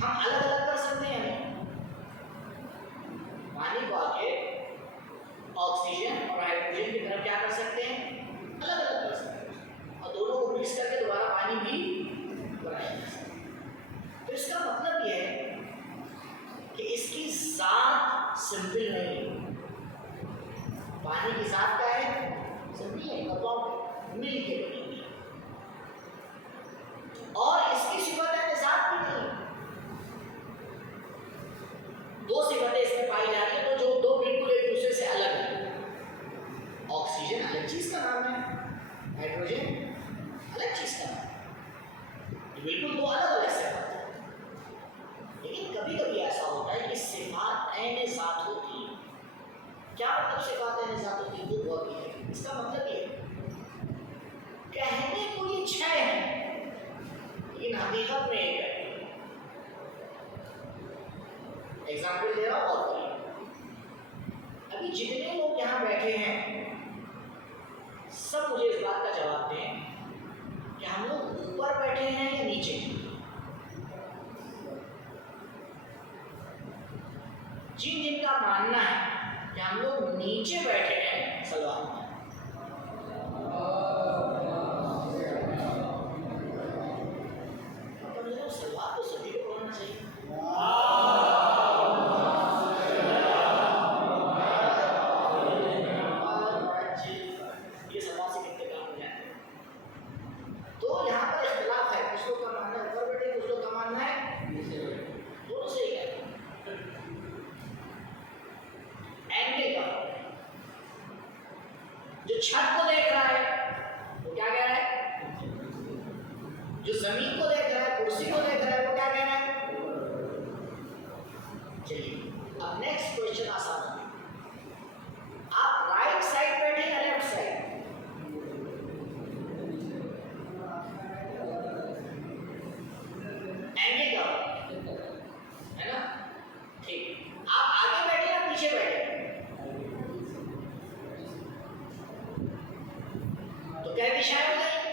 ہم الگ الگ کر سکتے ہیں یا نہیں؟ پانی کو آ کے آکسیجن اور ہائیڈروجن کی طرف کیا کر سکتے ہیں؟ الگ الگ کر سکتے ہیں، اور دونوں کو مکس کر کے دوبارہ پانی بھی بنایا جا سکتا ہے۔ تو اس کا مطلب یہ ہے کہ اس کی ذات سمپل نہیں ہے۔ پانی کی ذات کیا ہے؟ سمپل نہیں، کمپاؤنڈ مل کے بنی ہوئی ہے۔ اور اس کی صفت ہے ذات بھی نہیں ہے۔ دو صفتیں اس میں پائی جا رہی ہیں تو جو دو بالکل ایک دوسرے سے الگ ہیں۔ آکسیجن الگ چیز کا نام ہے، ہائیڈروجن الگ چیز کا نام ہے، یہ بالکل دو الگ الگ صفات ہیں۔ لیکن کبھی کبھی ایسا ہوتا ہے کہ صفات عین ذات ہوتی ہے۔ کیا مطلب صفات عین ذات ہوتی ہے؟ وہ بہت ہی ہے۔ اس کا مطلب یہ کہنے کو یہ چھ ہے لیکن حقیقت میں ایک ہے۔ ایگزامپل دے رہا ہوں اور ابھی جتنے لوگ یہاں بیٹھے ہیں سب مجھے اس بات کا جواب دیں کہ ہم لوگ اوپر بیٹھے ہیں یا نیچے؟ جن کا ماننا ہے کہ ہم لوگ نیچے بیٹھے ہیں سلوات میں، سلوات تو سبھی کو پڑھنا چاہیے۔ جو چھت کو دیکھ رہا ہے وہ کیا کہہ رہا ہے؟ جو زمین کو دیکھ رہا ہے، کرسی کو دیکھ رہا ہے، وہ کیا کہہ رہا ہے؟ چلیے اب نیکسٹ کوشچن آسان ہے۔ آپ رائٹ سائڈ بیٹھے یا لیفٹ سائڈ؟ اینگل کا ہے نا؟ ٹھیک، آپ آگے بیٹھے یا پیچھے بیٹھے؟ تو کیا دشا ہو گئی؟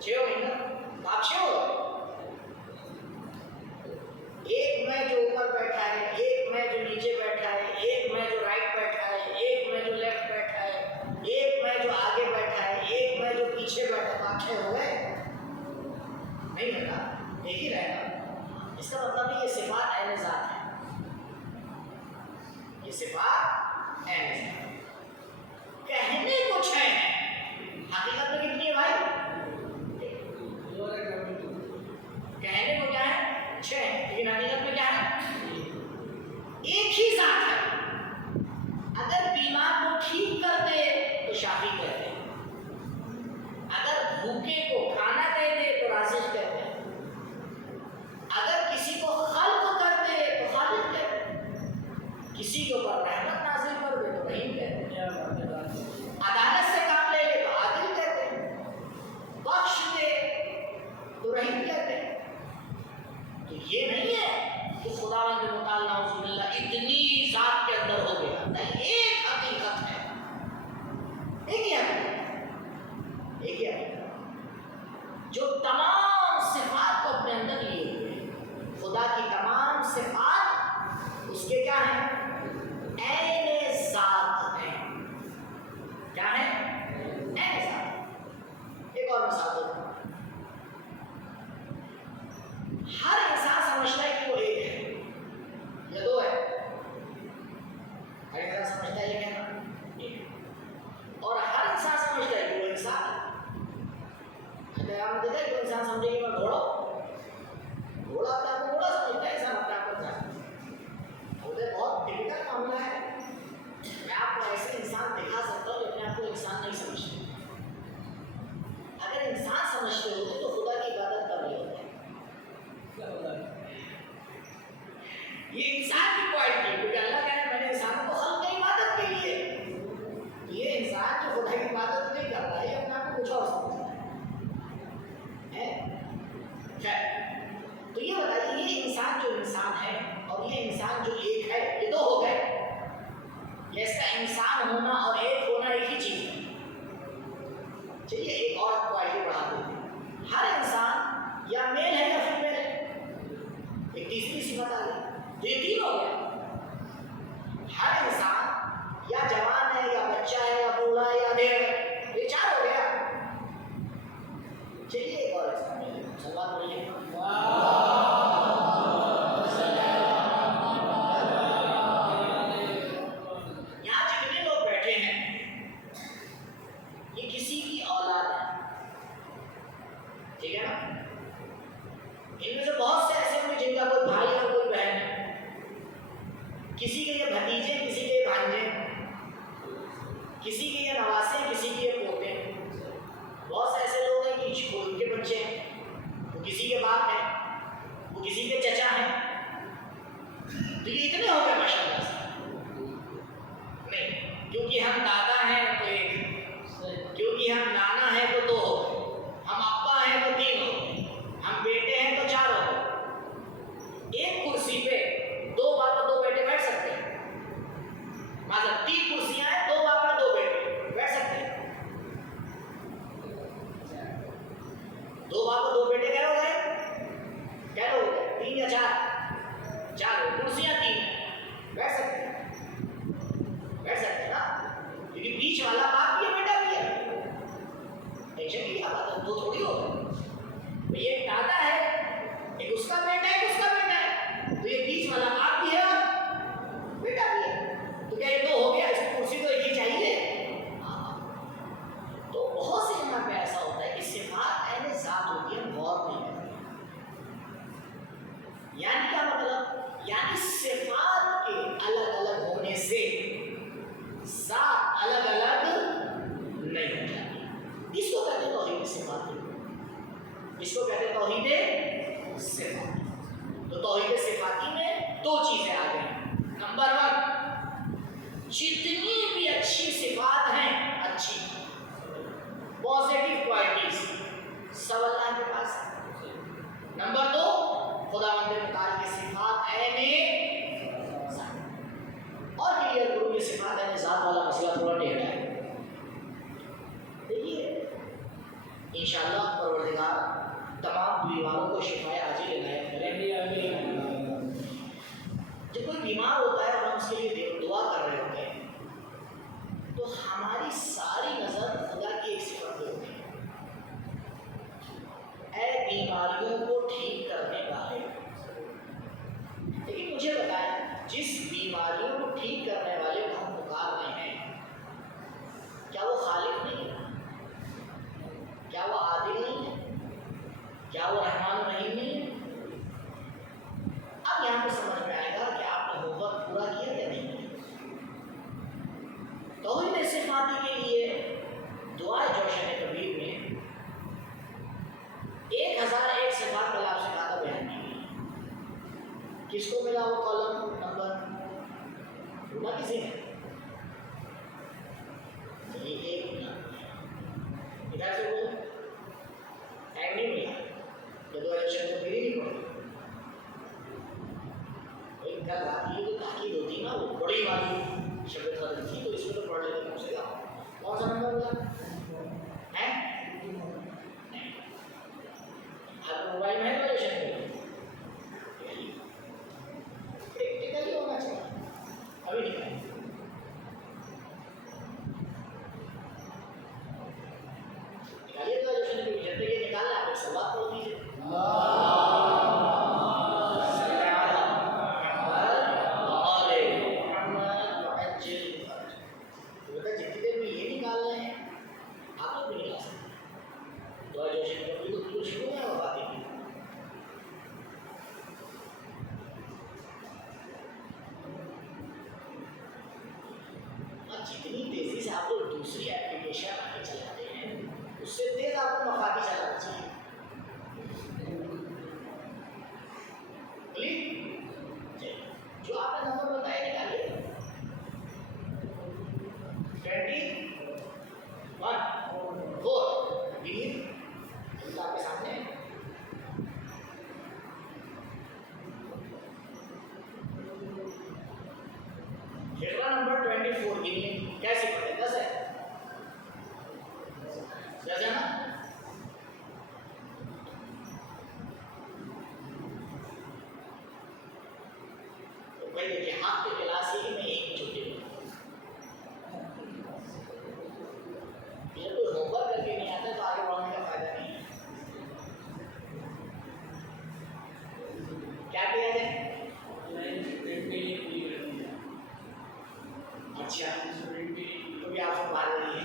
چھ ہو گئی نا؟ آپ چھ ہو گئے۔ ایک میں جو اوپر بیٹھا ہے، ایک میں جو نیچے بیٹھا ہے، ایک میں جو رائٹ بیٹھا ہے، ایک میں جو لیفٹ بیٹھا ہے، چھ ہو گئے نہیں ہوتا ایک ہی رہے گا اس کا مطلب یہ صفات عین ذات ہے یہ صفات عین ذات کہنے کو چھ ہیں حقیقت میں کتنی ہے بھائی کہنے کو کیا ہے چھ لیکن حقیقت میں کیا ہے ایک ہی ذات ہے اگر بیمار کو ٹھیک کر دے تو شافی کہتے ہیں اگر بھوکے کو کھانا دے دے تو رازق کہتے ہیں اگر کسی کو خلق کر دے تو خالق کہتے ہیں کسی کے اوپر رحمت نازل کر دے تو رحیم کہتے ہیں عدالت سے کام لے لے تو عادل کہتے ہیں بخش دے تو رحیم کہتے ہیں تو یہ نہیں ہے کہ خدا متعال نعوذ باللہ اتنی ذات کے اندر ہو گیا نہیں ایک حقیقت ہے ایک ہی حقیقت جو تمام صفات کو اپنے اندر لیے ہوئے خدا کی تمام صفات اس کے کیا ہیں عین ذات ہیں کیا ہے عین ذات ایک اور مثال دو ہر انسان سمجھتا ہے کہ وہ ایک ہے یا دو ہے ہر انسان سمجھتا ہے یہ کہنا ایک اور ہر انسان سمجھتا ہے کہ وہ انسان ہے آپ نے دیکھا کہ انسان سمجھے کہ میں گھوڑا گھوڑا اپنے آپ کو گھوڑا سمجھتا ہے انسان اپنے آپ کو انسان بہت ڈفیکلٹ معاملہ ہے میں آپ کو ایسے انسان دکھا سکتا ہوں لیکن آپ کو انسان نہیں سمجھتے اگر انسان سمجھتے ہوتے تو خدا کی عبادت کر رہے ہوتے یہ انسان کی کوالٹی کیونکہ اللہ کہہ رہا ہے میں نے انسانوں کو خلق کی عبادت کے لیے یہ انسان جو خدا کی عبادت نہیں کر رہا ہے یہ اپنے آپ کو کچھ اور سمجھتا ہے تو یہ بتائیے یہ انسان جو انسان ہے اور یہ انسان جو ایک ہے یہ دو ہو گئے یا اس کا انسان ہونا اور ایک ہونا ایک ہی چیز ہے چلیے ایک اور کوالٹی بڑھا دیتے ہیں ہر انسان یا میل ہے یا فیمیل ہے ایک تیسری صفت آ گئی تو یہ تین ہو گیا ہر انسان یا جوان ہے یا بچہ ہے یا بوڑھا ہے یا ڈھیر ہے یہ چار ہو گیا چلیے ایک اور سوال بولیے یہاں جتنے لوگ بیٹھے ہیں یہ کسی کی اولاد ہے ٹھیک ہے نا ان میں سے بہت سے ایسے ہوں جن کا کوئی بھائی اور کوئی بہن ہے کسی کے یہ بھتیجے کسی کے یہ بھانجے کسی کے یہ نواسے کسی کے یہ پوتے بہت سے ایسے لوگ ہیں کہ ان کے بچے ہیں وہ کسی کے باپ ہیں وہ کسی کے چچا ہیں تو یہ اتنے ہو گئے ماشاء اللہ سے نہیں کیونکہ ہم دادا ہیں تو ایک کیونکہ ہم نانا ہیں تو دو ہو گئے ہم ابا ہیں تو تین ہو گئے ہم بیٹے ہیں تو چار ہو گئے ایک کرسی پہ دو باپ اور دو بیٹے بیٹھ سکتے ہیں مطلب تین کرسیاں ہیں دو باپ اور دو بیٹے بیٹھ سکتے ہیں دو باپ اور دو بیٹے کیا ہو گئے کیا ہو گئے تین یا چار کرسیاں تین بیٹھ سکتے ہیں نا کیونکہ بیچ والا باپ بھی ہے بیٹا بھی ہے ٹینشن کی بات ہے دو تھوڑی ہو گئے یہ ایک دادا ہے ایک اس کا بیٹا ہے ایک اس کا بیٹا ہے تو یہ بیچ والا باپ بھی ہے اور بیٹا بھی ہے تو کیا یہ دو ہو گیا اس کرسی تو ایک ہی چاہیے تو بہت سے جگہ پہ ایسا ہوتا ہے کہ صفات عین ذات ہوتی ہے غور نہیں کرتے یعنی کیا مطلب یعنی صفات کے الگ الگ ہونے سے ذات الگ الگ نہیں ہو جاتی اس کو کہتے ہیں توحید صفات اس کو کہتے ہیں توحید صفات تو توحید صفاتی میں دو چیزیں آ گئی نمبر 1 جتنی بھی اچھی صفات ہیں اچھی پازیٹیو کوالٹیز سب اللہ کے پاس ہے نمبر 2 خداوند متعال کی صفات عین ذات اور کلیئر کروں یہ صفات عین ذات والا مسئلہ تھوڑا ٹیڑھا ہے دیکھیے انشاءاللہ پروردگار تمام بیماروں کو شفا عاجل عنایت کرے جب کوئی بیمار ہوتا ہے اور ہم اس کے لیے دعا کر رہے ہوتے ہیں تو ہماری ساری نظر خدا کی ایک صفت پہ ہوتی ہے بیماریوں کو ٹھیک کرنے والے. لیکن مجھے بتائیں جس بیماریوں کو ٹھیک کرنے والے کو ہم پکار رہے ہیں کیا وہ خالق نہیں ہے؟ کیا وہ عادل نہیں ہے؟ کیا وہ رحمان الرحیم نہیں ہے؟ اب یہاں پہ سمجھ میں آئے گا کہ آپ نے ہوم ورک پورا کیا یا نہیں کیا. توحید صفاتی کے لیے دعائے جوشن کبیر میں 1001 صفات پہلے آپ سے کہا تھا بیان کی گئی. کس کو ملا وہ کالم نمبر؟ بولا کسی نے؟ یہ ایک ملا ادھر سے بولے ایک نہیں ملا یہ دعائے جوشن کبیر ہی نہیں پڑھی. ایک گل آتی ہے تو تاکید ہوتی نا وہ بڑی والی شب قدر تھی تو اس میں تو پڑھ لیتے کم سے کم. کون سا نمبر ملا ہے؟ آپ موبائل میں ہے پریکٹیکلی ہونا چاہیے. ابھی نہیں نکالیے تو جو زندگی نکالنا آپ ایک سوال پڑھ دیجیے. جتنی دیر میں یہ نکالنا ہے آپ لوگ بھی نکال سکتے ہیں. دعا جوشن کبھی تو بالکل شروع میں وہ باتیں کی. جتنی تیزی سے آپ لوگ دوسری ایپلیکیشن آگے چلاتے ہیں اس سے تیز آپ کو مفادی چلانا چاہیے. جو آپ نے نمبر بتایا نکالیے 21 گنی اللہ کے سامنے. فقرہ نمبر 24 گنی کیسے پڑھیں؟ 10 ہے 10 ہے نا. تو بھائی دیکھیے ہاتھ کے کلاس ہی میں ایک چھوٹی جب کوئی ہوم ورک کر کے نہیں آتا تو آگے بڑھنے کا فائدہ نہیں ہے. کیا کیا جائے؟ اچھا تو بھی آپ کو بات نہیں ہے.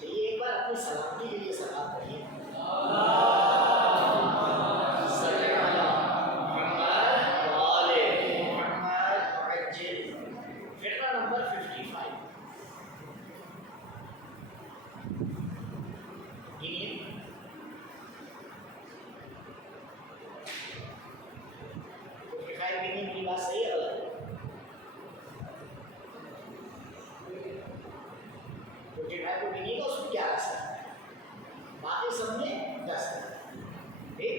چلیے ایک بار اپنی سلامتی کے لیے سلام پڑھیے. فقرہ نمبر 55 گنیے. میری بات صحیح ہے غلط؟ 55 کو گنیے گا اس میں 11 سکتا ہے باقی سب میں 10 ہے. ٹھیک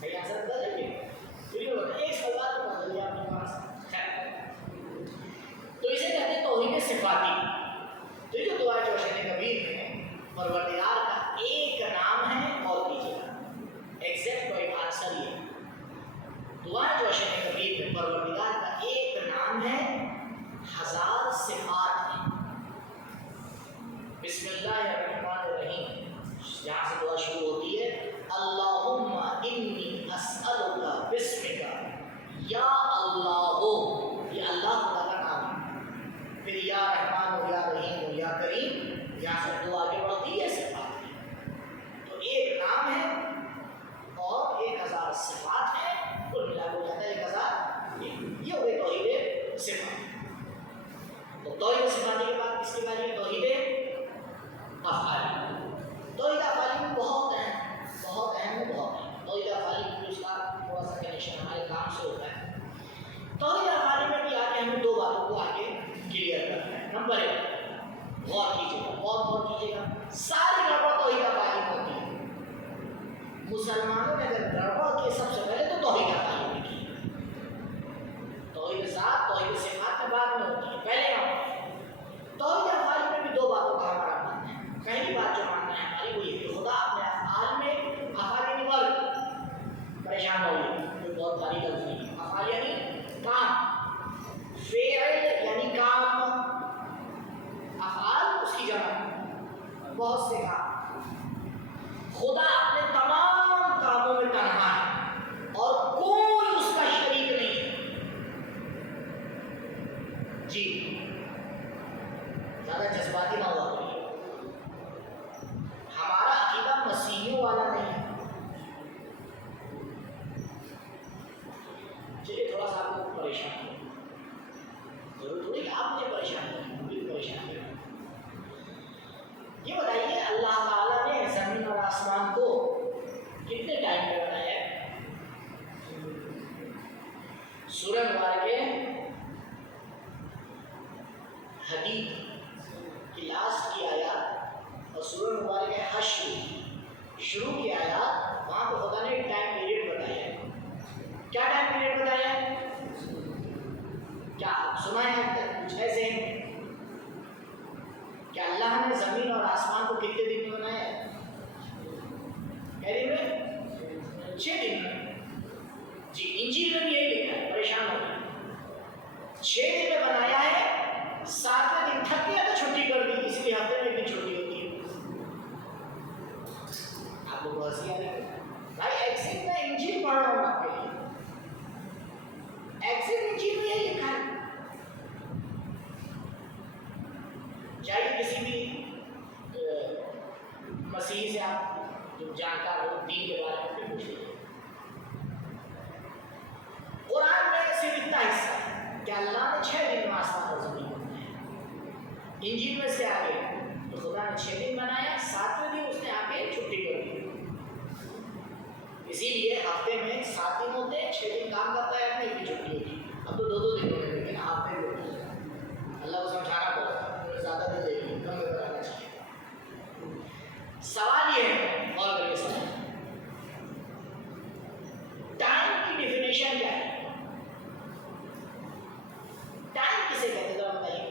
صحیح آنسر بتا دیجیے. ایک سوال تو بدل دیا اپنے پاس. تو اسے کہتے ہیں توحید صفاتی. تو یہ جو دعائے جوشن کبیر میں پروردگار کا ایک نام ہے اور کیجیے گا ایگزیکٹ کوئی آنسر یہ دعائے جوشن کبیر میں پروردگار کا ایک نام ہے 1000 صفات ہیں. بسم اللہ الرحمن الرحیم یہاں سے دعا شروع ہوتی ہے. اللہم انی اسألک بسمک یا اللہ. یہ اللہ خدا کا نام ہے. پھر یا رحمان ہو یا رحیم ہو یا کریم یہاں سے دعا آگے بڑھتی ہے صفات ہے. تو ایک نام ہے اور 1000 صفات ہیں. کل ملا ہو جاتا ہے 1000. یہ ہو گئی توحید صفات. تو توحید صفاتی کے بعد کس کے بعد یہ توحید افعالی. توحید افعالی میں بہت اہم ہے بہت اہم. توحید افعالی میں اس کا تھوڑا سا کنیکشن ہمارے کام سے ہوتا ہے. توحید افعالی میں بھی آگے ہمیں 2 باتوں کو آگے کلیئر کرنا ہے. نمبر 1 غور کیجیے گا غور کیجیے گا. ساری گڑبڑ توحید افعالی میں ہوتی ہے. مسلمانوں نے اگر گڑبڑ کی سب سے پہلے تو توحید افعالی میں کی. توحید ذات توحید صفات میں بعد میں ہوتی ہے پہلے یہاں. توحید افعالی میں بھی 2 باتوں کا ہمارا ماننا ہے. پہلی بات جو ماننا ہے ہماری وہ یہ کہ خدا اپنے افعال میں افعال یعنی ورک پریشان ہو گئی کوئی بہت بھاری لفظ نہیں. افعال یعنی کام. فعل یعنی کام جی زیادہ جذباتی نہ ہوا کریے. ہمارا عقیدہ مسیحیوں والا نہیں ہے. چلیے تھوڑا سا آپ کو پریشان ہے، ضرور تھوڑی کہ آپ مجھے پریشان کریں، مجھے پریشان کریں. یہ بتائیے اللہ تعالیٰ نے زمین اور آسمان کو کتنے ٹائم پہ بنایا ہے؟ سورہ مبارکہ حدید کی لاسٹ کی آیات اور سورہ مبارکہ حشر شروع کی آیات، وہاں پہ خدا نے ایک ٹائم پیریڈ بتایا ہے. کیا ٹائم پیریڈ بتایا ہے؟ کیا آپ سنا ہے اب تک کچھ ایسے کہ اللہ نے زمین اور آسمان کو کتنے دن میں بنایا ہے؟ دن میں 6 دن میں. جی انجیل میں بھی یہی لکھا ہے، پریشان ہو گئے. 6 دن میں بنایا ہے، 7ویں دن تھک گیا تو چھٹی کر دی، اس لیے ہفتے میں ایک دن چھٹی ہوتی ہے. آپ لوگ ہنسی آ رہی ہے بھائی، ایکسٹ میں انجیل پڑھ رہا ہوں آپ کے لیے. ایکسٹ انجیل میں یہی لکھا ہے. چاہیے کسی بھی مسیح سے آپ جو جانکار ہو دین کے بارے میں پوچھ لیجیے. قرآن میں صرف اتنا حصہ ہے کہ اللہ نے 6 دن میں آسمان اور زمین کو بنایا. انجیل میں سے آگے تو خدا نے 6 دن بنایا، 7ویں دن اس نے آ کے چھٹی کر دی. اسی لیے ہفتے میں 7 دن ہوتے ہیں، 6 دن کام کرتا ہے، اپنے ایک دن چھٹی ہوتی ہے. اب تو 2 دن ہونے لگے نا، ہفتے میں ہوتی ہے. اللہ کو سمجھانا پڑتا ہے، زیادہ دن دے گی، کم میں بنانا چاہیے. سوال یہ ہے، غور کریے سوال، ٹائم کی ڈیفینیشن کیا ہے؟ ٹائم کسے کہتے ہیں ذرا بتائیے.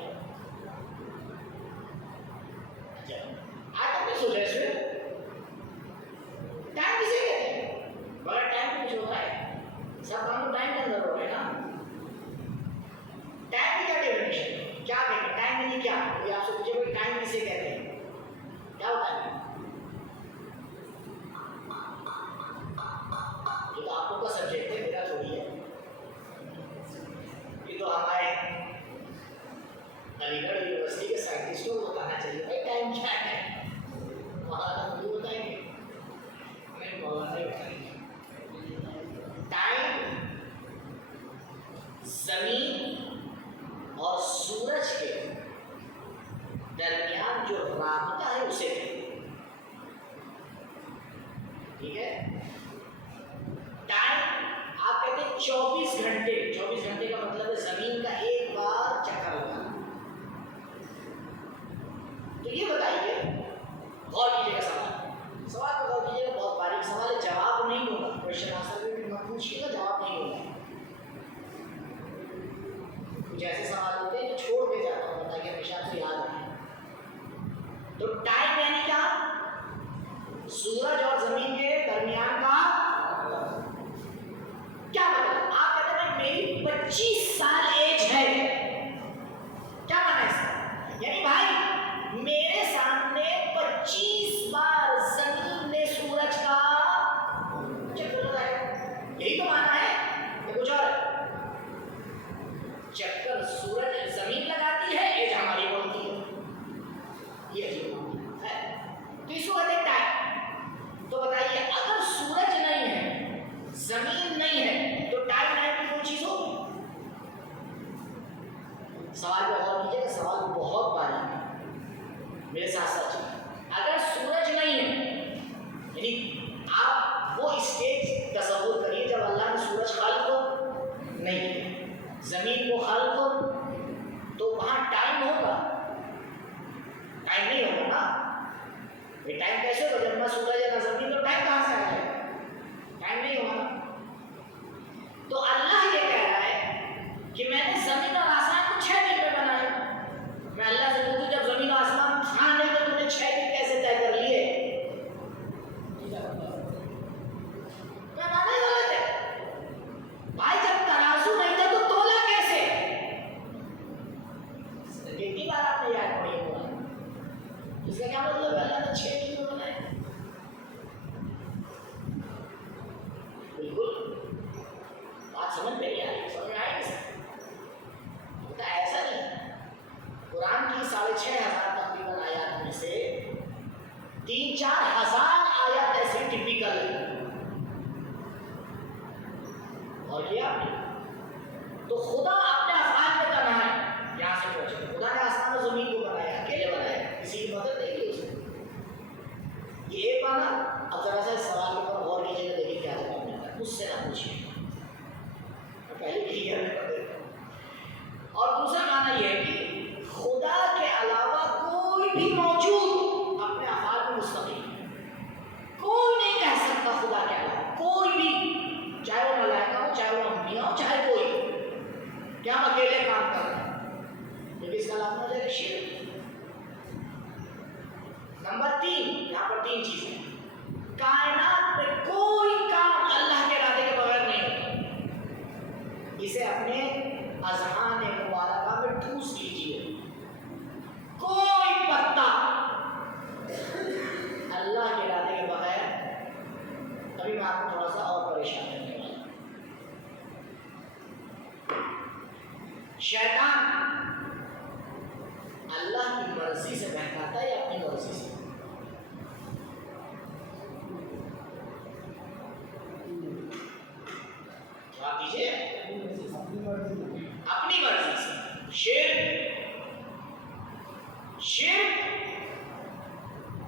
اچھا آج تک نہیں سوچا اس میں ٹائم کسے کہتے ہیں؟ بغیر ٹائم کے کچھ ہوتا ہے؟ سب کام تو ٹائم کے اندر ہو رہے ہیں نا. ٹائم کی کیا ڈیفینیشن ہے؟ کیا کہیں گے ٹائم یعنی کیا؟ کوئی آپ سے پوچھے بھائی ٹائم کسے کہتے ہیں، کیا بتائیں گے؟ یہ تو آپ لوگ کا سبجیکٹ ہے، میرا تھوڑی ہے. یہ تو ہمارے علی گڑھ یونیورسٹی کے سائنٹسٹوں کو بتانا چاہیے بھائی ٹائم کیا ہے. مولانا مجھے بتائیں گے؟ نہیں، مولانا نہیں بتائیں گے. ٹائم زمین اور سورج کے درمیان جو رابطہ ہے اسے کہتے ہیں. ٹھیک ہے. ٹائم آپ کہتے ہیں 24 گھنٹے. 24 گھنٹے کا مطلب ہے زمین کا ایک بار چکر لگانا. تو یہ بتائیے، غور کیجیے گا سوال پہ غور کیجیے گا. بہت باریک سوال ہے، جواب نہیں ہوگا. کوشچن آنسر بھی مت پوچھیے گا، جواب نہیں ہوگا. کچھ ایسے سوال ہوتے ہیں جو چھوڑ کے جاتا ہوں تاکہ ہمیشہ آپ کو یاد رہے. تو ٹائم یعنی کیا؟ سورج اور زمین کے درمیان کا کیا مطلب؟ آپ کہتے ہیں میری 25 سال ایج ہے، کیا مانا اس کا؟ یعنی بھائی میرے سامنے 25 بار زمین نے سورج کا چکر لگایا. یہی تو مانا ہے کہ کچھ اور؟ چکر سورج زمین لگاتی ہے، ایج ہماری بڑھتی ہے. یہ عجیب ہے. تو اس کو کہتے ہیں ٹائم. تو بتائیے اگر سورج نہیں ہے، زمین نہیں ہے، تو ٹائم کی کوئی چیز ہوگی؟ سوال پہ غور کیجیے گا، سوال بہت باریک ہے، میرے ساتھ ساتھ چلیے. اگر سورج نہیں ہے، یعنی آپ وہ اسٹیج تصور کریے جب اللہ نے سورج خلق نہیں کیا، زمین کو خلق، تو وہاں ٹائم ہوگا؟ ٹائم نہیں ہوگا نا. یہ ٹائم کیسے ہوگا جب نہ سورج ہے نہ زمین؟ تو ٹائم کہاں سے آ جائے گا؟ ٹائم نہیں ہوگا. تو اللہ یہ کہہ رہا ہے کہ میں نے زمین اور آسمان کو 6 دن میں بنایا. میں اللہ سے پوچھوں جب زمین اور آسمان تھا نہیں تو تم نے 6 دن کیسے طے کر لیے؟ پیمانے غلط ہے بھائی. جب ترازو نہیں تھا تو تولا کیسے؟ کتنی بار آپ نے یاد پڑھی ہے؟ اس کا کیا مطلب ہے اللہ نے 6 دن میں بنایا؟ اس کا لازم ہو جائے گا شرک۔ نمبر 3، یہاں پر 3 چیزیں، کائنات میں کوئی کام اللہ کے ارادے کے بغیر نہیں ہوتا۔ اسے اپنے اذہان مبارکہ میں ٹھوس لیجیے، کوئی پتا اللہ کے ارادے کے بغیر، ابھی میں آپ کو تھوڑا سا اور پریشان کرنے والا ہوں۔ شیطان اللہ کی مرضی سے بہکاتا ہے یا اپنی مرضی سے؟ جواب دیجیے، اپنی مرضی سے۔ شرک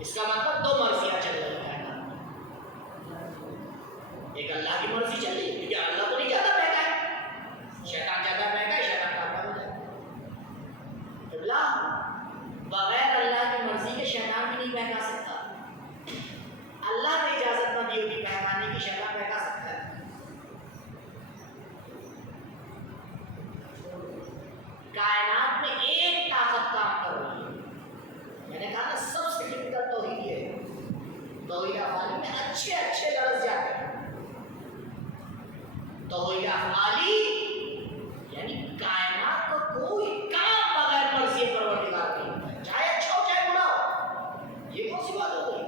اس کا مطلب 2 مرضیاں چل رہی ہیں، ایک اللہ کی مرضی چل رہی ہے، کیونکہ اللہ تو نہیں چاہتا بہکا ہے، شیطان چاہتا ہے بہکا ہے، شیطان کافر ہو جائے۔ بغیر اللہ کی مرضی کے شیطان بھی نہیں بہکا سکتا، اللہ نے اجازت نہ دی ہوگی بہکانے کی، شیطان بہکا سکتا ہے۔ کائنات میں ایک طاقت کام کر رہی ہے، میں نے کہا نا سب سے ڈفیکلٹ توحید یہ ہے، توحید افعالی میں اچھے لفظ جاتے ہیں۔ توحید افعالی یعنی کائنات کو کوئی کام بغیر مرضی پروردگار کی ہوتا ہے، چاہے اچھا ہو چاہے برا ہو۔ یہ کون سی بات ہو گئی؟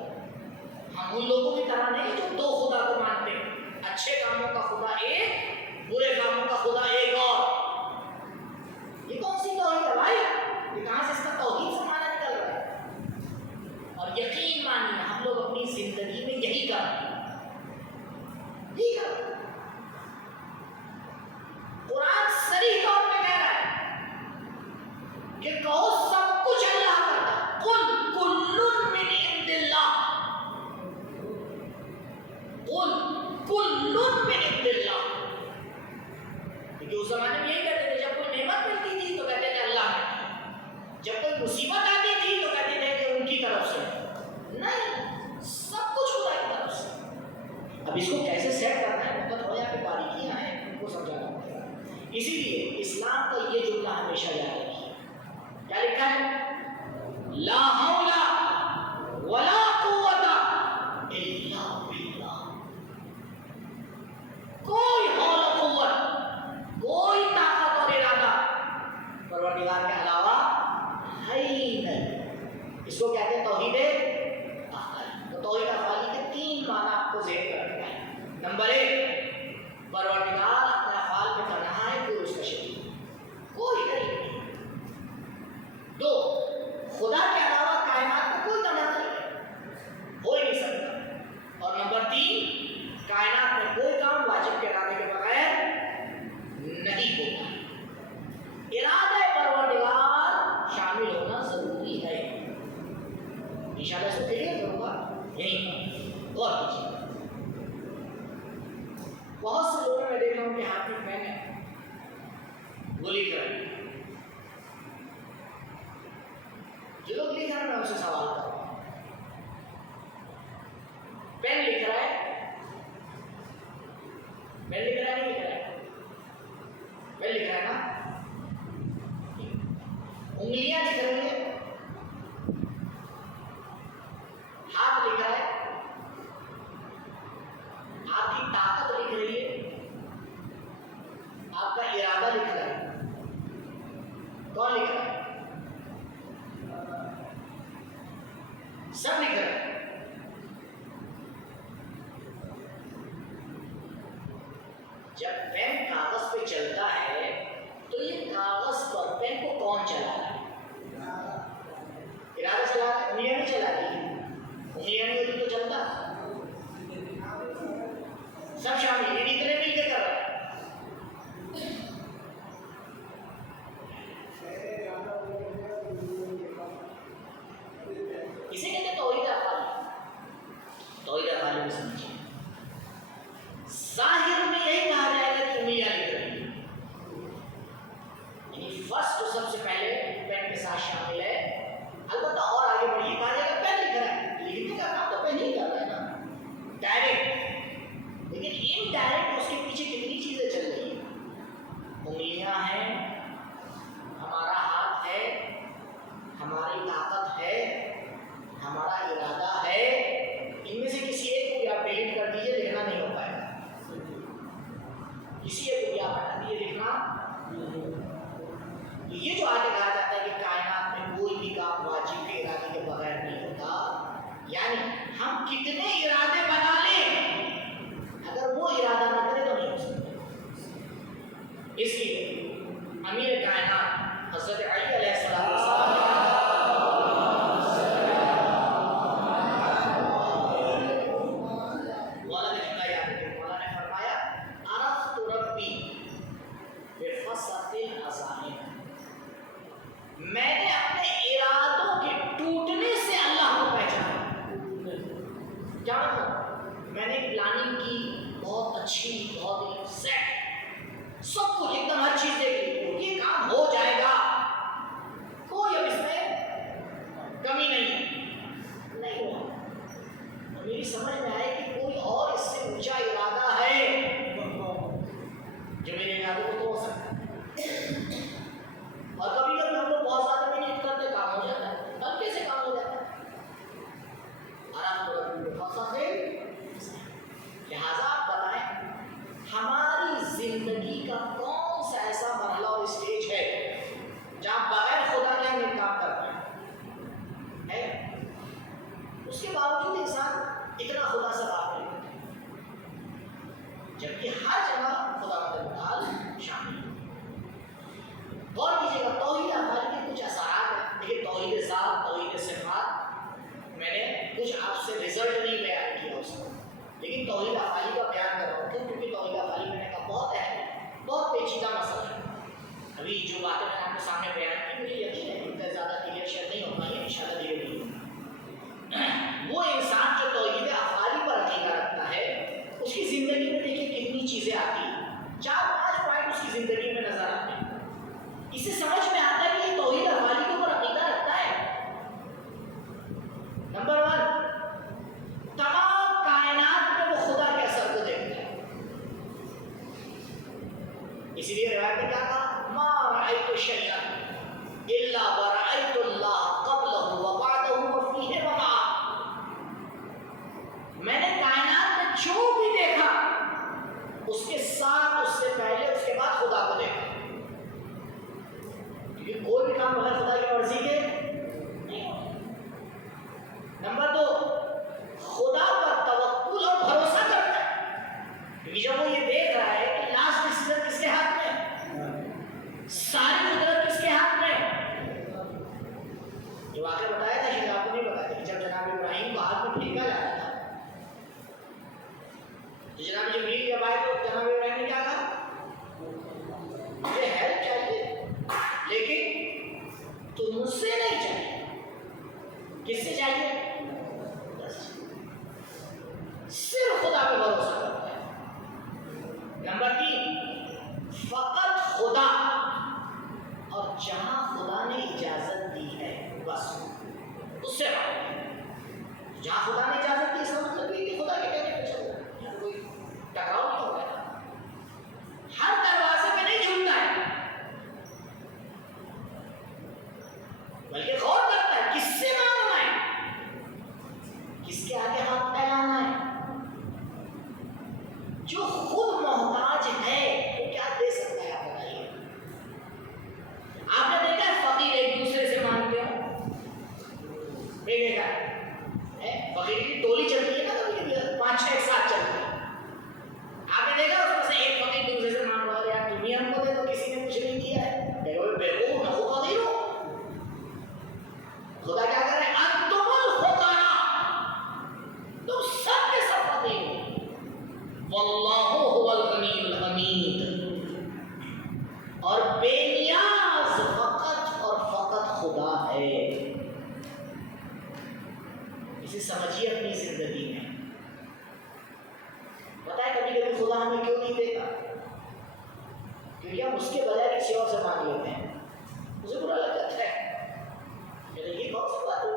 ہم ان لوگوں کی طرح نہیں جو 2 خدا کو مانتے ہیں، اچھے کاموں کا خدا ایک، برے کاموں کا خدا ایک اور۔ یہ کون سی توحید ہے بھائی؟ یہ کہاں سے اس کا توحید سے معنی نکل رہا ہے؟ اور یقین مانیے ہم لوگ اپنی زندگی میں یہی کر رہے ہیں، یہی کر رہے ہیں۔ قرآن صریح طور پہ کہہ رہا ہے کہ کہو سب کچھ اللہ کرتا ہے، قل کل من عند اللہ، قل کل من عند اللہ۔ کیونکہ اس زمانے میں یہی کہتے تھے، جب کوئی نعمت ملتی تھی تو کہتے تھے اللہ نے، جب کوئی مصیبت آتی تھی تو کہتے تھے کہ ان کی طرف سے، نہیں، سب کچھ خدا کی طرف سے۔ اب اس کو کیسے سیٹ کرنا ہے، مطلب تھوڑا پہ باریکیاں ہیں، ان کو سمجھانا پڑے گا۔ اسی لیے اسلام کا یہ جملہ ہمیشہ یاد رکھیے، کیا لکھا ہے؟ لا حول ولا قوت الا باللہ۔ کوئی حول و قوت، کوئی طاقت اور ارادہ پروردگار کے علاوہ ہے ہی نہیں۔ اس کو کہتے ہیں توحید افعالی۔ تو توحید افعالی کے 3 معنی آپ کو ذہن میں رکھنا ہے۔ نمبر 1، پروردگار اپنے افعال میں تنہا ہے، کوئی اس کا شریک کوئی نہیں۔ 2، خدا کے علاوہ کائنات میں کوئی تنہا نہیں، ہو ہی نہیں سکتا۔ اور نمبر 3، کائنات میں کوئی کام واجب کے ارادے کے بغیر نہیں ہوتا۔ ارادہ پروردگار شامل ہونا ضروری ہے۔ انشاءاللہ اس کو کلیئر کروں گا یہیں پر، غور کیجیے۔ بہت سے لوگوں میں دیکھ رہا ہوں کہ ہاتھ میں پین ہے، وہ لکھ رہے ہیں، جو لوگ لکھ رہے ہیں میں ان سے سوال کروں، پین لکھ رہا ہے، پین لکھ رہا ہے نہیں لکھ رہا ہے؟ پین لکھ رہا ہے نا؟ انگلیاں لکھ رہی ہیں، ہاتھ لکھ رہا ہے، آپ کی طاقت لکھ رہی ہے، آپ کا ارادہ لکھ رہا ہے۔ کون لکھ رہا ہے؟ سب لکھ رہا ہے۔ جب پین کاغذ پہ چلتا ہے تو یہ کاغذ پر پین کو کون چلا رہا ہے؟ ارادہ چلا رہا ہے، انگلیاں نہیں چلا رہی، انگلیاں نہیں ہوتی تو چلتا، سب شامل، یہ اتنے مل کے کر رہا ہے۔ اسے کہتے ہیں توحید افعالی۔ توحید افعالی کو سمجھیں، ظاہر میں یہی کہا جائے گا کہ انگلیاں لکھ رہی ہیں، یعنی فرسٹ تو سب سے پہلے پین کے ساتھ شامل ہے، البتہ اور آگے بڑھیے کہا جائے گا پین لکھ رہا ہے، لکھنے کا کام تو پین ہی کر رہا ہے نا ڈائریکٹ، لیکن انڈائریکٹ اس کے پیچھے کتنی چیزیں چل رہی ہیں، انگلیاں ہیں، ہمارا ہاتھ ہے، حضرت علی علیہ السلام مولا نے جملہ یاد رکھے، مولا نے فرمایا عرفت ربی بفسط العزائم، میں نے اپنے ارادوں کے ٹوٹنے سے اللہ کو پہچانا۔ کیا مطلب؟ میں نے پلاننگ کی بہت اچھی، بہت سیٹ، سب کچھ ایک دم ہر چیز دیکھ لی، یہ کام ہو جائے گا، کوئی اب اس میں کمی نہیں ہے، نہیں ہوا۔ میری سمجھ میں آئے کہ کوئی اور اس سے اونچا ارادہ ہے جو میرے ارادوں کو تو ہو سکتا ہے۔ اور کبھی کبھی ہم لوگ بہت زیادہ محنت کرتے کام ہو جاتا ہے، ہلکے سے کام ہو جاتا ہے۔ آرام لہٰذا آپ بتائیں ہماری زندگی کا کون سا ایسا مرحلہ اور اسٹیج ہے جہاں بغیر خدا کے ہم ایک کام کر پائیں؟ ہے؟ اس کے باوجود انسان اتنا خدا سے غافل ہے، جبکہ ہر جگہ خدا متعال شامل ہے۔ غور کیجیے گا، توحید افعال کے کچھ اثرات ہیں۔ دیکھیے توحید ذات، توحید صفات، میں نے کچھ آپ سے رزلٹ نہیں بیان کیا اس کو، لیکن توحید افعالی کا بیان کر رہا ہوں کیونکہ توحید افعالی میں نے کہا بہت اہم ہے، بہت پیچیدہ مسئلہ ہے۔ ابھی جو باتیں میں نے آپ کے سامنے بیان کی مجھے یقین ہے اتنا زیادہ کلیئر شیئر نہیں ہو پائی ہے، انشاءاللہ دھیرے دھیرے۔ وہ انسان جو توحید افعالی پر عقیدہ رکھتا ہے اس کی زندگی میں دیکھیے کتنی چیزیں آتی ہیں، 4-5 پوائنٹ اس کی زندگی میں نظر آتے ہیں۔ اسے سمجھ میں آتا ہے کہ یہ توحید افعالی کے اوپر عقیدہ رکھتا ہے۔ نمبر 1، تمام کائنات میں وہ خدا کے اثر کو دیکھتا ہے۔ اسی لیے روایت میں کیا کہا؟ ما رأیت شیئا الا ورأیت اللہ قبلہ وبعدہ وفیہ ومعہ، میں نے کائنات میں جو بھی دیکھا اس کے ساتھ، اس سے پہلے، اس کے بعد خدا کو دیکھا، کیونکہ کوئی بھی کام بغیر خدا کی مرضی کے نہیں ہوتا۔ نمبر 2، خدا پر توکل اور بھروسہ کرتا ہے، کیونکہ جب وہ یہ دیکھ رہا ہے کہ لاسٹ ڈیسیژن کس کے ہاتھ میں ہے، ساری قدرت کس کے ہاتھ میں ہے۔ یہ واقعہ بتایا تھا، شاید آپ کو نہیں بتایا تھا، کہ جب جناب ابراہیم کو آگ میں پھینکا جا رہا تھا تو جناب جبریل جب آئے تو جناب ابراہیم نے کیا کہا؟ مجھے ہیلپ چاہیے لیکن تم سے نہیں چاہیے، کس سے چاہیے؟ صرف خدا پہ بھروسہ کرتا ہے۔ نمبر 3، فقط خدا، اور جہاں خدا نے اجازت دی ہے بس اس سے مانگے۔ جہاں خدا نے اجازت دی اس کا مطلب یہ کہ خدا کے کہنے پہ چلو، یہاں کوئی ٹکراؤ نہیں ہوگا، ہر دروازے پہ نہیں جھومتا ہے، بلکہ غور کرتا ہے کس سے مانگنا ہے، کس کے آگے ہاتھ پھیلانا ہے۔ جو خود محتاج ہے وہ کیا دے سکتا ہے؟ آپ بتائیے۔ آپ نے دیکھا ہے فقیر ایک دوسرے سے مانگتے ہو؟ نہیں دیکھا ہے؟ فقیر کی ٹولی چلتی ہے نا، کبھی کبھی 5-6 ایک ساتھ چلتی ہے، آپ نے دیکھا اس میں سے ایک فقیر دوسرے سے مانگ رہا ہے، یار تم ہی ہم کو دے دو، کسی نے کچھ نہیں دیا ہے، بیوقوف نہ خود فقیر ہو۔ خدا کیا کر رہے ہیں؟ انتم الفقراء، تم سب کے سب فقیر ہو، واللہ هو الغنی الحمید، اور بے نیاز فقط اور فقط خدا ہے۔ اسے سمجھیے اپنی زندگی میں۔ پتہ ہے کبھی کبھی خدا ہمیں کیوں نہیں دیتا؟ کیونکہ ہم اس کے بجائے کسی اور سے مانگ لیتے ہیں، اسے برا لگ جاتا ہے، یہ کون سی بات ہے؟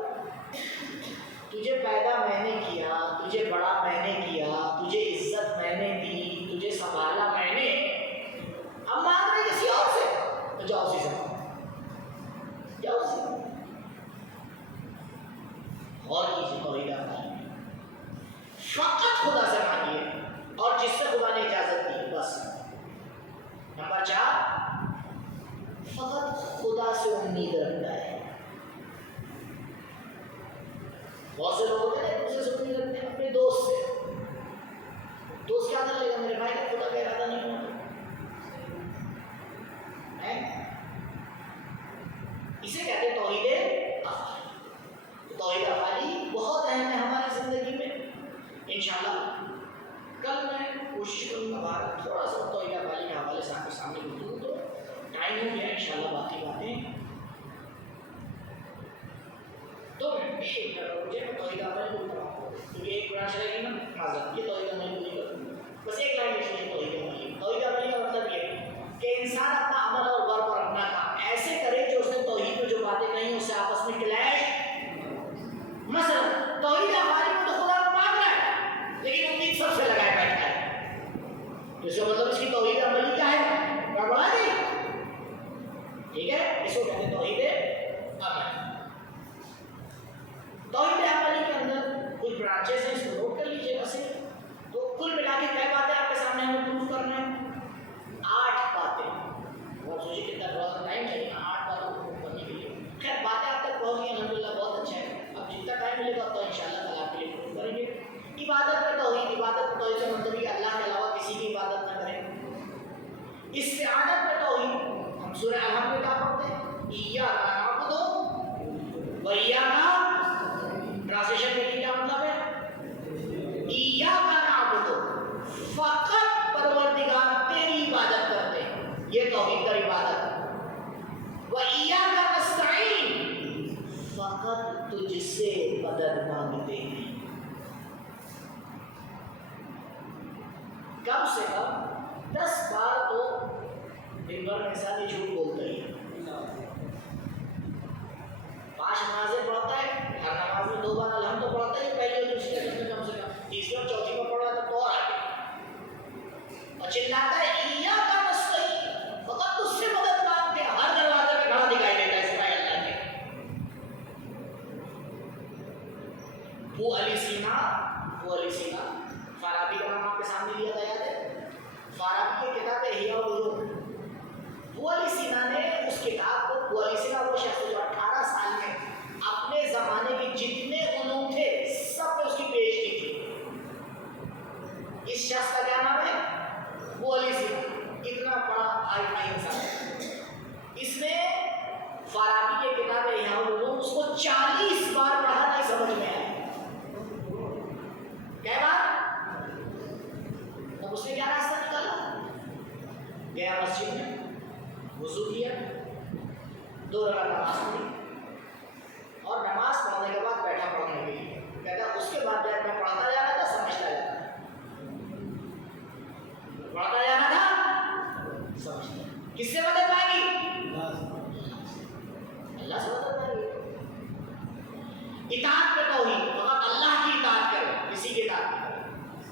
تجھے پیدا میں نے کیا، تجھے بڑا میں نے کیا، تجھے عزت میں نے دی، تجھے سنبھالا میں نے، اب مانگ رہے کسی اور سے، تو جاؤ اسی سے مانگو، جاؤ اسی سے مانگو۔ غور کیجیے توحید افعالی میں، فقط خدا سے مانگیے اور جس سے خدا نے اجازت دی بس۔ نمبر 4، فقط خدا سے امید رکھتا ہے۔ بہت سے لوگ ہوتے ہیں ایک دوسرے سے امید رکھتے ہیں، اپنے دوست سے، دوست کیا کر لے گا؟ میرے بھائی کا خدا کا ارادہ نہیں ہوتا ہے، اسے کہتے ہیں توحید افعالی۔ توحید افعالی بہت اہم ہے ہماری زندگی میں۔ انشاءاللہ کل میں کوشش کروں گا بات تھوڑا سا توحید افعالی کے حوالے سے آپ کے سامنے گفتگو، تو ٹائم ہو گیا انشاءاللہ باقی باتیں تو مجھے توحید افعالی کو بتاؤں کیونکہ ایک برانچ رہے گی نا معذرت، یہ توحید افعالی پوری کروں گا۔ بس ایک لائن لکھ لیجیے توحید افعالی۔ توحید افعالی کا مطلب یہ ہے کہ انسان اپنا عمل اور غرض اور اپنا کام ایسے کرے جو اس نے توحید میں جو باتیں کہیں اس سے آپس میں کلیش۔ مثلا توحید افعالی میں تو خدا کو مانگ رہا ہے لیکن امید سب سے لگائے بیٹھا ہے، تو اس کا مطلب اس کی توحید عملی کیا ہے؟ گڑبڑا گئی۔ ٹھیک ہے، اس کو کہتے ہیں توحید عملی۔ توحید عملی کے اندر کچھ برانچز ہیں، اس کو نوٹ کر لیجیے گا سے۔ تو کل ملا کے کئی باتیں آپ کے سامنے ہمیں پروف کرنا ہے؟ 8 باتیں۔ وہ سوچیے کتنا تھوڑا سا ٹائم چاہیے 8 باتوں کو پروف کرنے کے لیے۔ خیر باتیں آپ تک پہنچ گئی الحمدللہ، بہت اچھا ہے۔ اب جتنا ٹائم ملے گا تو انشاءاللہ کل آپ کے لیے پروف کریں گے۔ عبادت میں توحید، عبادت میں توحید کا مطلب یہ اللہ کے علاوہ کسی کی عبادت نہ کریں۔ استعانت میں توحید، ہم سورہ الحمد میں کیا پڑھتے ہیں؟ ایاک نعبد و ایاک، ٹرانسلیشن میں کیا مطلب ہے؟ ایاک نعبد، فقط پروردگار تیری عبادت کرتے ہیں، یہ توحید کا عبادت۔ و ایاک نستعین، فقط تجھ سے مدد مانگتے ہیں۔ کم سے کم 10 بار تو دن بھر میں انسان یہ جھوٹ بولتا ہی ہے۔ 5 نمازیں پڑھتا ہے، ہر نماز میں 2 بار الحمد تو پڑھتا ہے، پہلی اور دوسری رکعت میں کم سے کم، تیسری اور چوتھی میں پڑھ رہا تو اور آگے اور چلاتا ہے ایاک نستعین، فقط اس سے مدد مانگتے ہیں۔ ہر دروازے میں کھڑا دکھائی دیتا ہے سوائے اللہ کے۔ ابو علی سینا فارابی کا نام آپ کے سامنے لیا گیا ہے۔ فارابی کی کتاب ہے احیاء العلوم۔ ابو علی سینا نے اس کتاب کو، ابو علی سینا وہ شخص جو 18 سال میں اپنے زمانے کے جتنے علوم تھے سب نے اس کی پیش کی تھی۔ اس شخص کا کیا نام ہے؟ ابو علی سینا، اتنا بڑا ہائی فائی انسان ہے۔ اس نے فارابی کی کتاب احیاء العلوم اس کو 40 بار پڑھا نہیں سمجھ میں آیا۔ کئی بار؟ تب اس نے کیا راستہ نکالا؟ گیا مسجد میں، وضو کیا، 2 رکعت نماز پڑھی اور نماز پڑھنے کے بعد بیٹھا پڑھنے کے لیے۔ کہتا اس کے بعد جب میں پڑھتا جا رہا تھا سمجھتا جا رہا تھا، پڑھتا جا رہا تھا سمجھتا۔ کس سے مدد مانگی؟ اللہ سے مدد مانگی۔ اطاعت میں توحید، فقط اللہ کی اطاعت کرو، کسی کی اطاعت نہیں کرو۔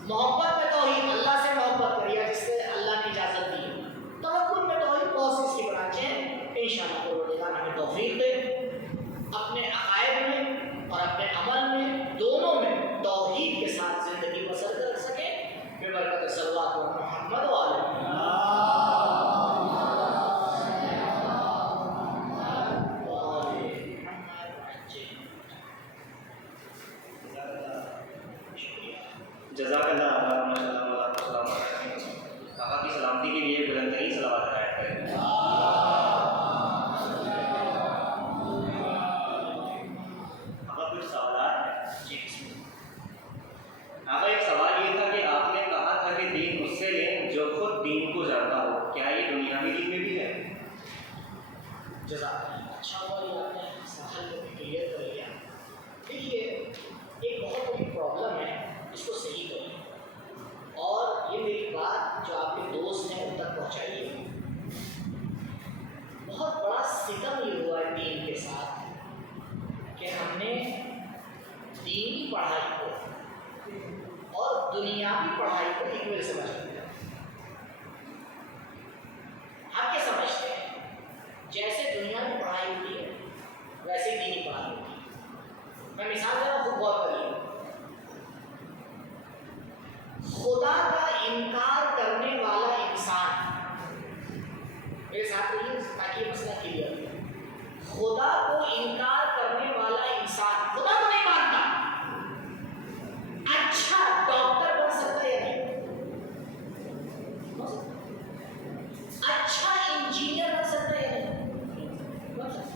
محبت میں توحید، اللہ سے محبت کریے جس سے اللہ نے اجازت دی ہے۔ توکل میں توحید بہت سی اس کی برانچیں ہیں، انشاءاللہ پروردگار ہمیں توفیق دے اپنے عقائد میں اور اپنے عمل میں دونوں میں توحید کے ساتھ زندگی بسر کر سکے ببرکت صلوات و محمد و آلہ۔ جزاک اللہ خیر، ماشاء اللہ، آپ کو سلام علیکم۔ آقا کی سلامتی کے لیے بلند ترین صلوات عنایت کریں۔ آقا کچھ سوالات ہیں؟ جی بسم اللہ۔ آقا ایک سوال یہ تھا کہ آپ نے کہا تھا کہ دین اس سے لیں جو خود دین کو جانتا ہو، کیا یہ دنیاوی دین میں بھی ہے؟ جزاک اللہ، اچھا ہوا یہ آپ نے سوال کو کلیئر کر لیا۔ دیکھیے ایک بہت بڑی پرابلم ہے، اس کو صحیح کریے اور یہ میری بات جو آپ کے دوست ہیں ان تک پہنچائیے۔ بہت بڑا ستم یہ ہوا ہے دین کے ساتھ کہ ہم نے دینی پڑھائی کو اور دنیاوی پڑھائی کو ایکول سمجھ لیا۔ ہم کیا سمجھتے ہیں؟ جیسے دنیاوی پڑھائی ہوتی ہے ویسے ہی دینی پڑھائی ہوتی ہے۔ میں مثال دے رہا ہوں، خوب غور کریے۔ خدا کا انکار کرنے والا انسان، میرے ساتھ رہیے تاکہ یہ مسئلہ کلیئر ہو۔ خدا کو انکار کرنے والا انسان خدا کو نہیں مانتا، اچھا ڈاکٹر بن سکتا ہے یا نہیں؟ اچھا انجینئر بن سکتا ہے یا نہیں؟ بن سکتا۔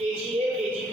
KGA KGB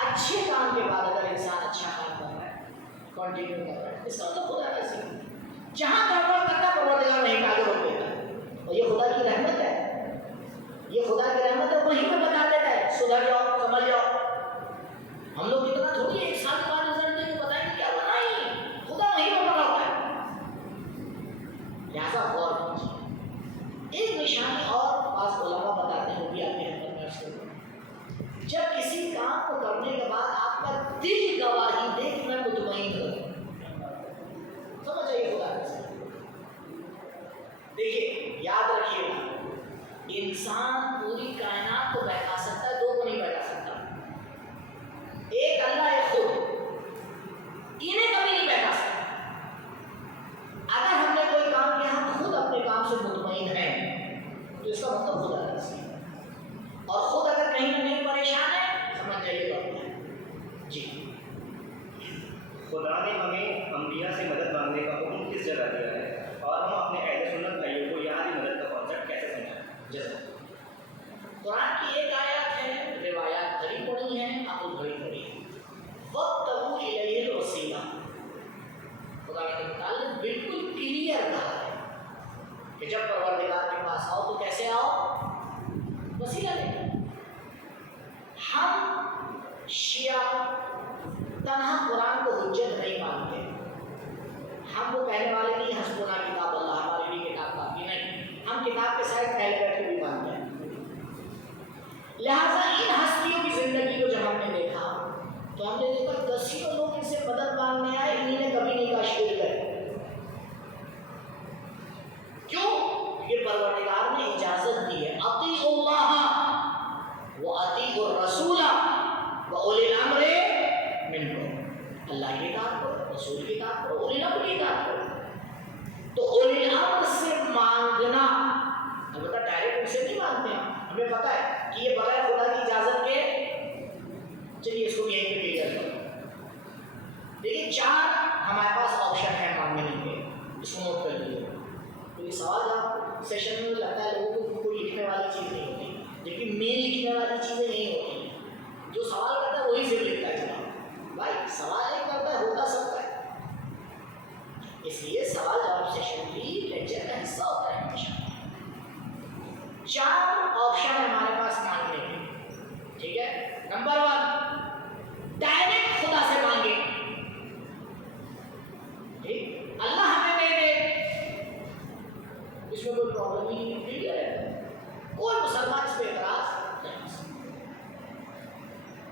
اچھے کام کے بعد اگر انسان اچھا کام کر رہا ہے، کنٹینیو کر رہا ہے، اس کا مطلب خدا کا ذکر ہے۔ جہاں گڑبڑ کرتا ہے پروردگار وہیں آگے روک دیتا ہے، اور یہ خدا کی رحمت ہے، یہ خدا کی رحمت ہے، وہیں پہ بتا دیتا ہے سدھر جاؤ، سمجھ جاؤ۔ ہم لوگ اتنا تھوڑی ایک سال بعد رزلٹ دے کے بتائیں کہ کیا بنائی، خدا وہیں پہ بتا ہوتا ہے۔ لہٰذا غور کیجیے۔ ایک نشانی اور بعض علماء بتاتے ہیں، وہ بھی آپ کے حضرت میں عرض کروں، جب کسی کام کو کرنے کے بعد آپ کا دل گواہی دے کہ میں مطمئن ہوں، سمجھ آئیے خدا کیسے۔ دیکھیے یاد رکھیے گا، انسان پوری کائنات کو بہکا سکتا ہے، دو کو نہیں بہکا سکتا، ایک اللہ ایک خود، انہیں کبھی نہیں بہکا سکتا۔ اگر ہم نے کوئی کام کیا ہم خود اپنے کام سے مطمئن ہیں تو اس کا مطلب خدا کیسے ہے، اور خود اگر کہیں نہ کہیں پریشان ہے سمجھ جائیے گا جی۔ خدا نے ہمیں انبیاء سے مدد مانگنے کا حکم کس جگہ دیا ہے، اور ہم اپنے اہل سنت بھائیوں کو یہاں کی مدد کا کانسیپٹ کیسے سمجھائیں؟ جزاک قرآن کی ایک آیات ہے، روایات بھری پڑی ہیں، عقل بھری پڑی ہے، وَابْتَغُوا إِلَيْهِ الْوَسِيلَةَ، خدا کے متعلق بالکل کلیئر کہا ہے کہ جب پروردگار کے پاس آؤ تو کیسے آؤ، وسیلہ لے کر۔ ہم شیعہ تنہا قرآن کو حجت نہیں مانتے، ہم وہ کہنے والے نہیں حسبنا کتاب اللہ، ہمارے لیے کتاب کافی نہیں، ہم کتاب کے ساتھ پہلے بیٹھ کے بھی مانتے ہیں۔ لہٰذا ان ہستیوں کی زندگی کو جب ہم نے دیکھا تو ہم نے دیکھا دسیوں لوگ ان سے مدد مانگنے آئے، انہیں نے کبھی نہیں کہا شیر کرے، کیوں؟ یہ پروردگار نے اجازت دی ہے، اطیعوا اللہ واطیعوا الرسول واولی الامر منکم، اللہ کی اطاعت کرو، رسول کی اطاعت کرو، اولی الامر کی اطاعت کرو۔ تو اولی الامر سے مانگنا، البتہ ڈائریکٹ ان سے نہیں مانگتے ہیں، ہمیں پتہ ہے کہ یہ بغیر خدا کی اجازت کے، چلیے اس کو یہیں پہ کلیئر کرو۔ دیکھیے چار ہمارے پاس آپشن ہے مانگنے کے، اس کو نوٹ کر لیجیے۔ تو یہ سوال جب سیشن میں لگتا ہے لوگوں کو کوئی لکھنے والی چیز نہیں ہوتی، جبکہ مین لکھنے والی چیزیں نہیں ہوتی، جو سوال کرتا ہے وہی صرف لکھتا ہے جواب، بھائی سوال نہیں کرتا ہے، ہوتا سکتا ہے، اس لیے سوال جواب سیشن بھی لیکچر کا حصہ ہوتا ہے ہمیشہ۔ چار آپشن ہے ہمارے پاس مانگنے کے، ٹھیک ہے۔ نمبر 1، ڈائریکٹ خدا سے مانگے، ٹھیک، اللہ ہمیں دے دے، اس میں کوئی پرابلم ہی نہیں، کلیئر ہے، کوئی مسلمان اس پہ اعتراض نہیں کر سکتا۔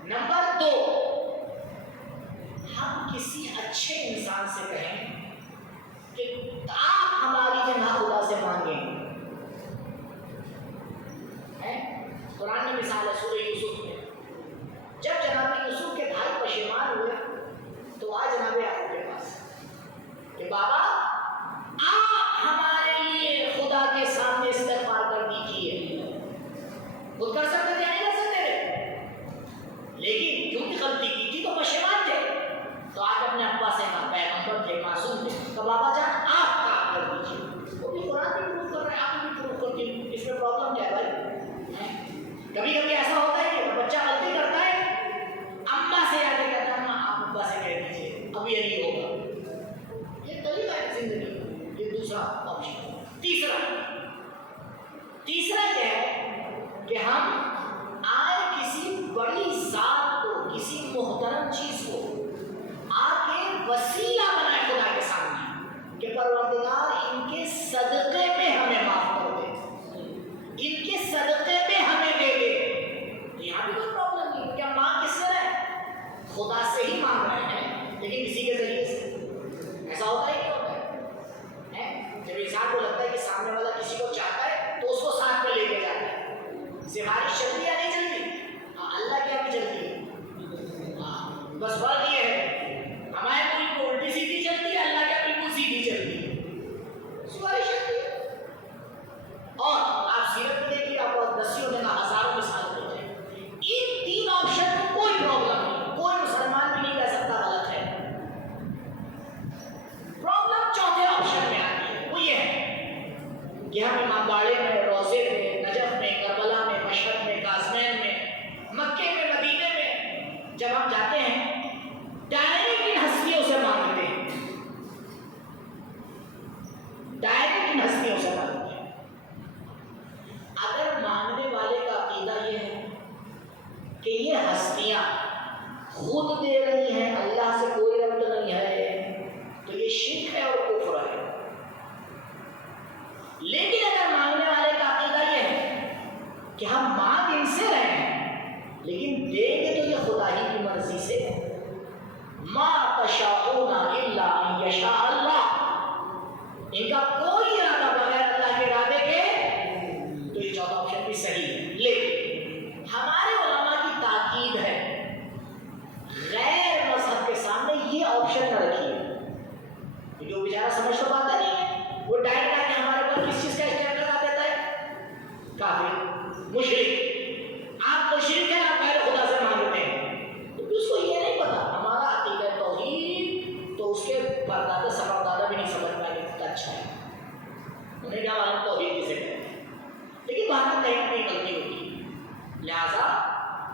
نمبر 2، ہم کسی اچھے انسان سے کہیں کہ آپ ہماری جگہ خدا سے مانگیں، قرآن میں مثال ہے سورہ یوسف میں، جب جناب یوسف کے بھائی پشیمان ہوئے تو آج جناب یعقوب کے پاس کہ بابا آپ ہمارے لیے خدا کے سامنے استغفار کر دیجیے، خود کر سکتے تھے نہیں کر سکتے تھے، لیکن کیونکہ غلطی کی تھی تو پشیمان تھے، تو آج اپنے ابا سے کہا، پیغمبر تھے، معصوم تھے، تو بابا جان آپ کام کر دیجیے، وہ بھی قرآن بھی پروف کر رہے ہیں، آپ بھی پروف کرتے ہیں، اس میں پرابلم کیا ہے بھائی؟ کبھی کبھی ایسا ہوتا ہے کہ بچہ غلطی کرتا ہے، اماں سے آ کے کہتا ہے آپ ابا سے کہہ دیجیے، اب یہ نہیں ہوگا، یہ طریقہ ہے زندگی، یہ دوسرا آپشن۔ تیسرا یہ ہے کہ ہم آئے کسی بڑی ذات کو، کسی محترم چیز کو آ کے وسیلہ بنائے خدا کے سامنے کہ پروردگار ان کے صدقے میں ہمیں معاف کر دے، ان کے صدقے میں ہمیں دے دے، یہاں بھی کوئی پرابلم نہیں، کیا مانگ کس سے رہے؟ خدا سے ہی مانگ رہے ہیں، لیکن کسی کے ذریعے سے، ایسا ہوتا ہے کہ ہوتا ہے، جب انسان کو لگتا ہے کہ سامنے والا کسی کو چاہتا ہے تو اس کو ساتھ میں لے کے جاتا ہے، سفارش چلتی یا نہیں چلتی؟ اللہ کی بھی چلتی ہے، بس فرق یہ ہے ہمارے ملک کو الٹی سیدھی چلتی ہے، اللہ کا بالکل سیدھی چلتی ہے، سفارش چلتی ہے۔ اور آپ سیرت میں دیکھیے، آپ کو دسیوں میں ہزاروں مثال مل جائیں، ان تین آپشن میں کوئی پرابلم نہیں، کوئی مسلمان بھی نہیں کہہ سکتا غلط ہے۔ پرابلم چوتھے آپشن میں آتی ہے، وہ یہ ہے کہ ہم امام باڑے میں، روضے میں، نجف میں، کربلا میں، مشہد میں، کاظمین میں، مکے میں، مدینے میں جب ہم جاتے ہیں ڈائریکٹ ان ہستیوں سے مانگتے ہیں، ڈائریکٹ ان ہستیوں سے مانگتے ہیں۔ اگر مانگنے والے کا عقیدہ یہ ہے کہ یہ ہستیاں خود دے رہی ہیں، اللہ سے کوئی ربط نہیں ہے، تو یہ شرک ہے اور کفر ہے۔ لیکن اگر مانگنے والے کا عقیدہ یہ ہے کہ ہم مانگ ان سے رہے ہیں لیکن دیں گے تو یہ خدا ہی کی مرضی سے، ما تشاءون الا ان یشاء اللہ، ان کا کوئی ارادہ بغیر اللہ کے ارادے کے، تو یہ چوتھا آپشن بھی صحیح ہے۔ لیکن ہمارے علماء کی تاکید ہے غیر مذہب کے سامنے یہ آپشن نہ رکھیے، کیونکہ وہ بیچارہ سمجھ تو پاتا نہیں ہے، وہ ڈائریکٹ آ کے ہمارے اوپر کس چیز کا اسٹینڈ لگا دیتا ہے؟ کافر، مشرک، آپ مشرک ہیں، آپ غیر خدا سے مانگتے ہیں، تو اس کو یہ نہیں پتا ہمارا عقیدہ توحید، تو اس کے پردادا سبردادا بھی نہیں سمجھ پائے کہ اچھا ہے، انہیں کیا معلوم توحید کسے کہتے ہیں۔ لیکن وہاں کہیں اپنی غلطی ہوتی ہے، لہٰذا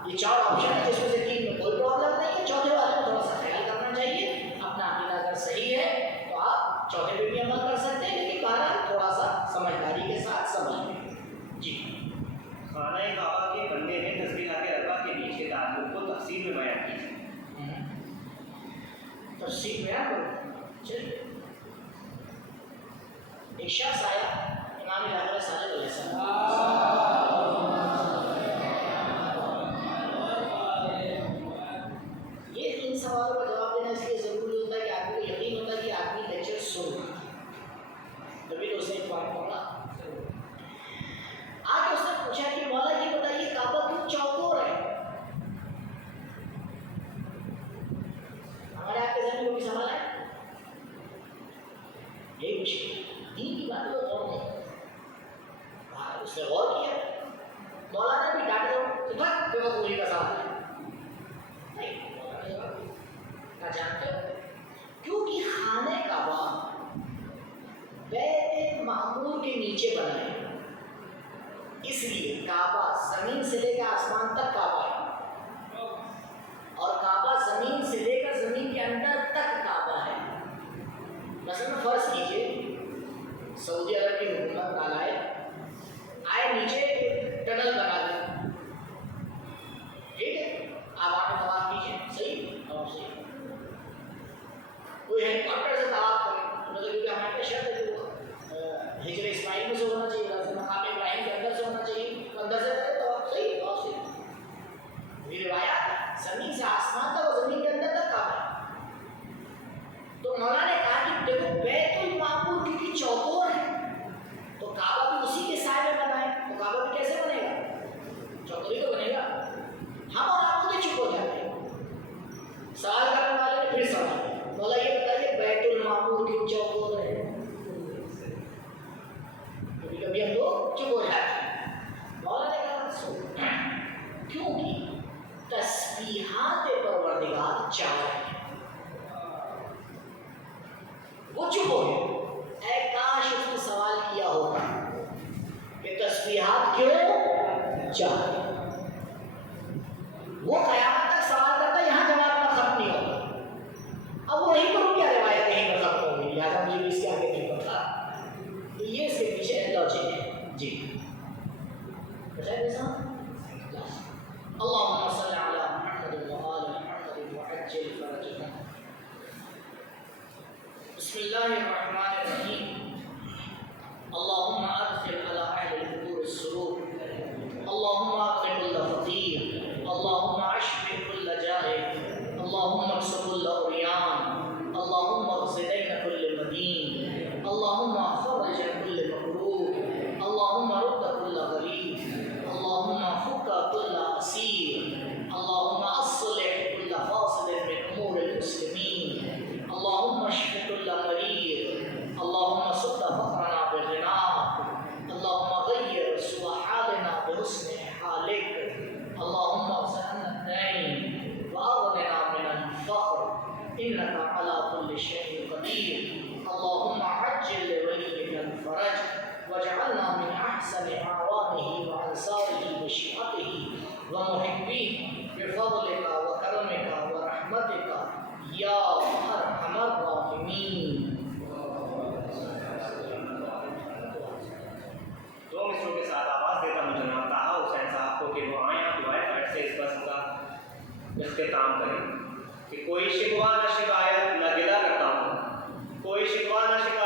یہ چار آپشن ہے جس میں سے تین میں کوئی پرابلم نہیں ہے، چوتھے والے میں تھوڑا سا خیال کرنا چاہیے، اپنا عقیدہ اگر صحیح ہے تو آپ چوتھے پہ بھی عمل کر سکتے ہیں، لیکن بہرحال تھوڑا سا سمجھداری کے ساتھ سمجھ لیں۔ جی، خانہ کعبہ کے بندے نے تسبیحات اربع کے بیچ کے تعلق کو تفصیل میں بیان کیجیے۔ تفصیل بیان کرو، چلیے۔ ایک شخص آیا امام جعفر صادق علیہ السلام، یہ ان سوالوں کا جواب دینا اس لیے ضروری ہوتا ہے کہ آدمی کو یقین ہوتا ہے کہ آدمی لیکچر سن رہا ہے، تبھی تو اس نے ایک پوائنٹ پکڑا۔ آج اس نے پوچھا کہ مولا یہ بتائیے کعبہ کیوں چوکور ہے؟ ہمارے آپ کے ذہن میں کوئی سوال ہے؟ یہی مشکل دین کی بات کو غور نہیں، اس نے غور کیا، مولانا بھی ڈاکٹر بے کا سوال ہے نہیں، مولانا جواب کیا جانتے ہو؟ کیونکہ خانہ کعبہ بیت معمور کے نیچے بنا ہے، اس لیے کعبہ زمین سے لے کر آسمان تک کعبہ ہے، اور کعبہ زمین سے لے کر زمین کے اندر تک کعبہ ہے۔ مثلا فرض کیجئے سعودی عرب کی حکومت نالائے آئے نیچے ٹنل بنا دیں، ٹھیک ہے، آپ آنے طواف کیجیے، صحیح اور صحیح، کوئی ہیلی کاپٹر سے طواف کریں، مطلب کیونکہ ہمارے شرط ہے کہ وہ ہجر اسماعیل میں سے ہونا چاہیے، مقام ابراہیم کے اندر سے ہونا چاہیے، اندر سے کرے طواف، صحیح اور صحیح۔ یہ روایات زمین سے آسمان تک اور زمین کے اندر تک کعبہ ہے۔ تو مولانا نے کہا کہ دیکھو بیت المعمور کیونکہ چوکور ہے تو کعبہ بھی اسی کے سائے میں بنا ہے، تو کعبہ بھی کیسے بنے گا؟ چوکوری تو بنے گا۔ ہم اور آپ خود ہی چپ ہو جاتے ہیں، سوال کرنے والے نے پھر سوال کیا، مولا یہ بتائیے بیت المعمور کیوں چوکور ہے؟ کبھی کبھی ہم لوگ چپ ہو جاتے ہیں۔ مولا نے کہا سن، کیونکہ تسبیحات پروردگار چار ہیں۔ وہ چپ ہو گئے، اے کاش اس نے سوال کیا ہوتا کہ تسبیحات کیوں چار؟ وہ قیامت تک سوال کرتا، یہاں جواب کا ختم نہیں ہوتا۔ اب وہ نہیں کروں کیا روایت نہیں پر ختم ہوگی، لہٰذا مجھے بھی اس کے آگے نہیں پتا، تو یہ اس کے پیچھے لاجک ہے۔ جی اللهم صل على محمد وآل محمد وعجل فرجهم۔ بسم الله الرحمن الرحيم، اللهم أدخل على أهل القبور السرور، اللهم أغفر كل فقير، اللهم اشف كل جائع، اللهم اكس كل عريان، اللهم اغز دين كل مدين، اللهم فرج كل مكروه، اللهم رد كل غريب، اللهم فك كل أسير، اللهم أصلح كل فاصل من أمور المسلمين، اللهم اشف كل مريض، اللهم سد فقرنا بغناك، اللهم غير سوء حالنا بحسن حالك، اللهم اغفر لنا الدين وأغننا من الفقر، إنك اختتام کریں کہ کوئی شکوہ نہ شکایت نہ گلہ نہ کام، کوئی شکوہ نہ شکایت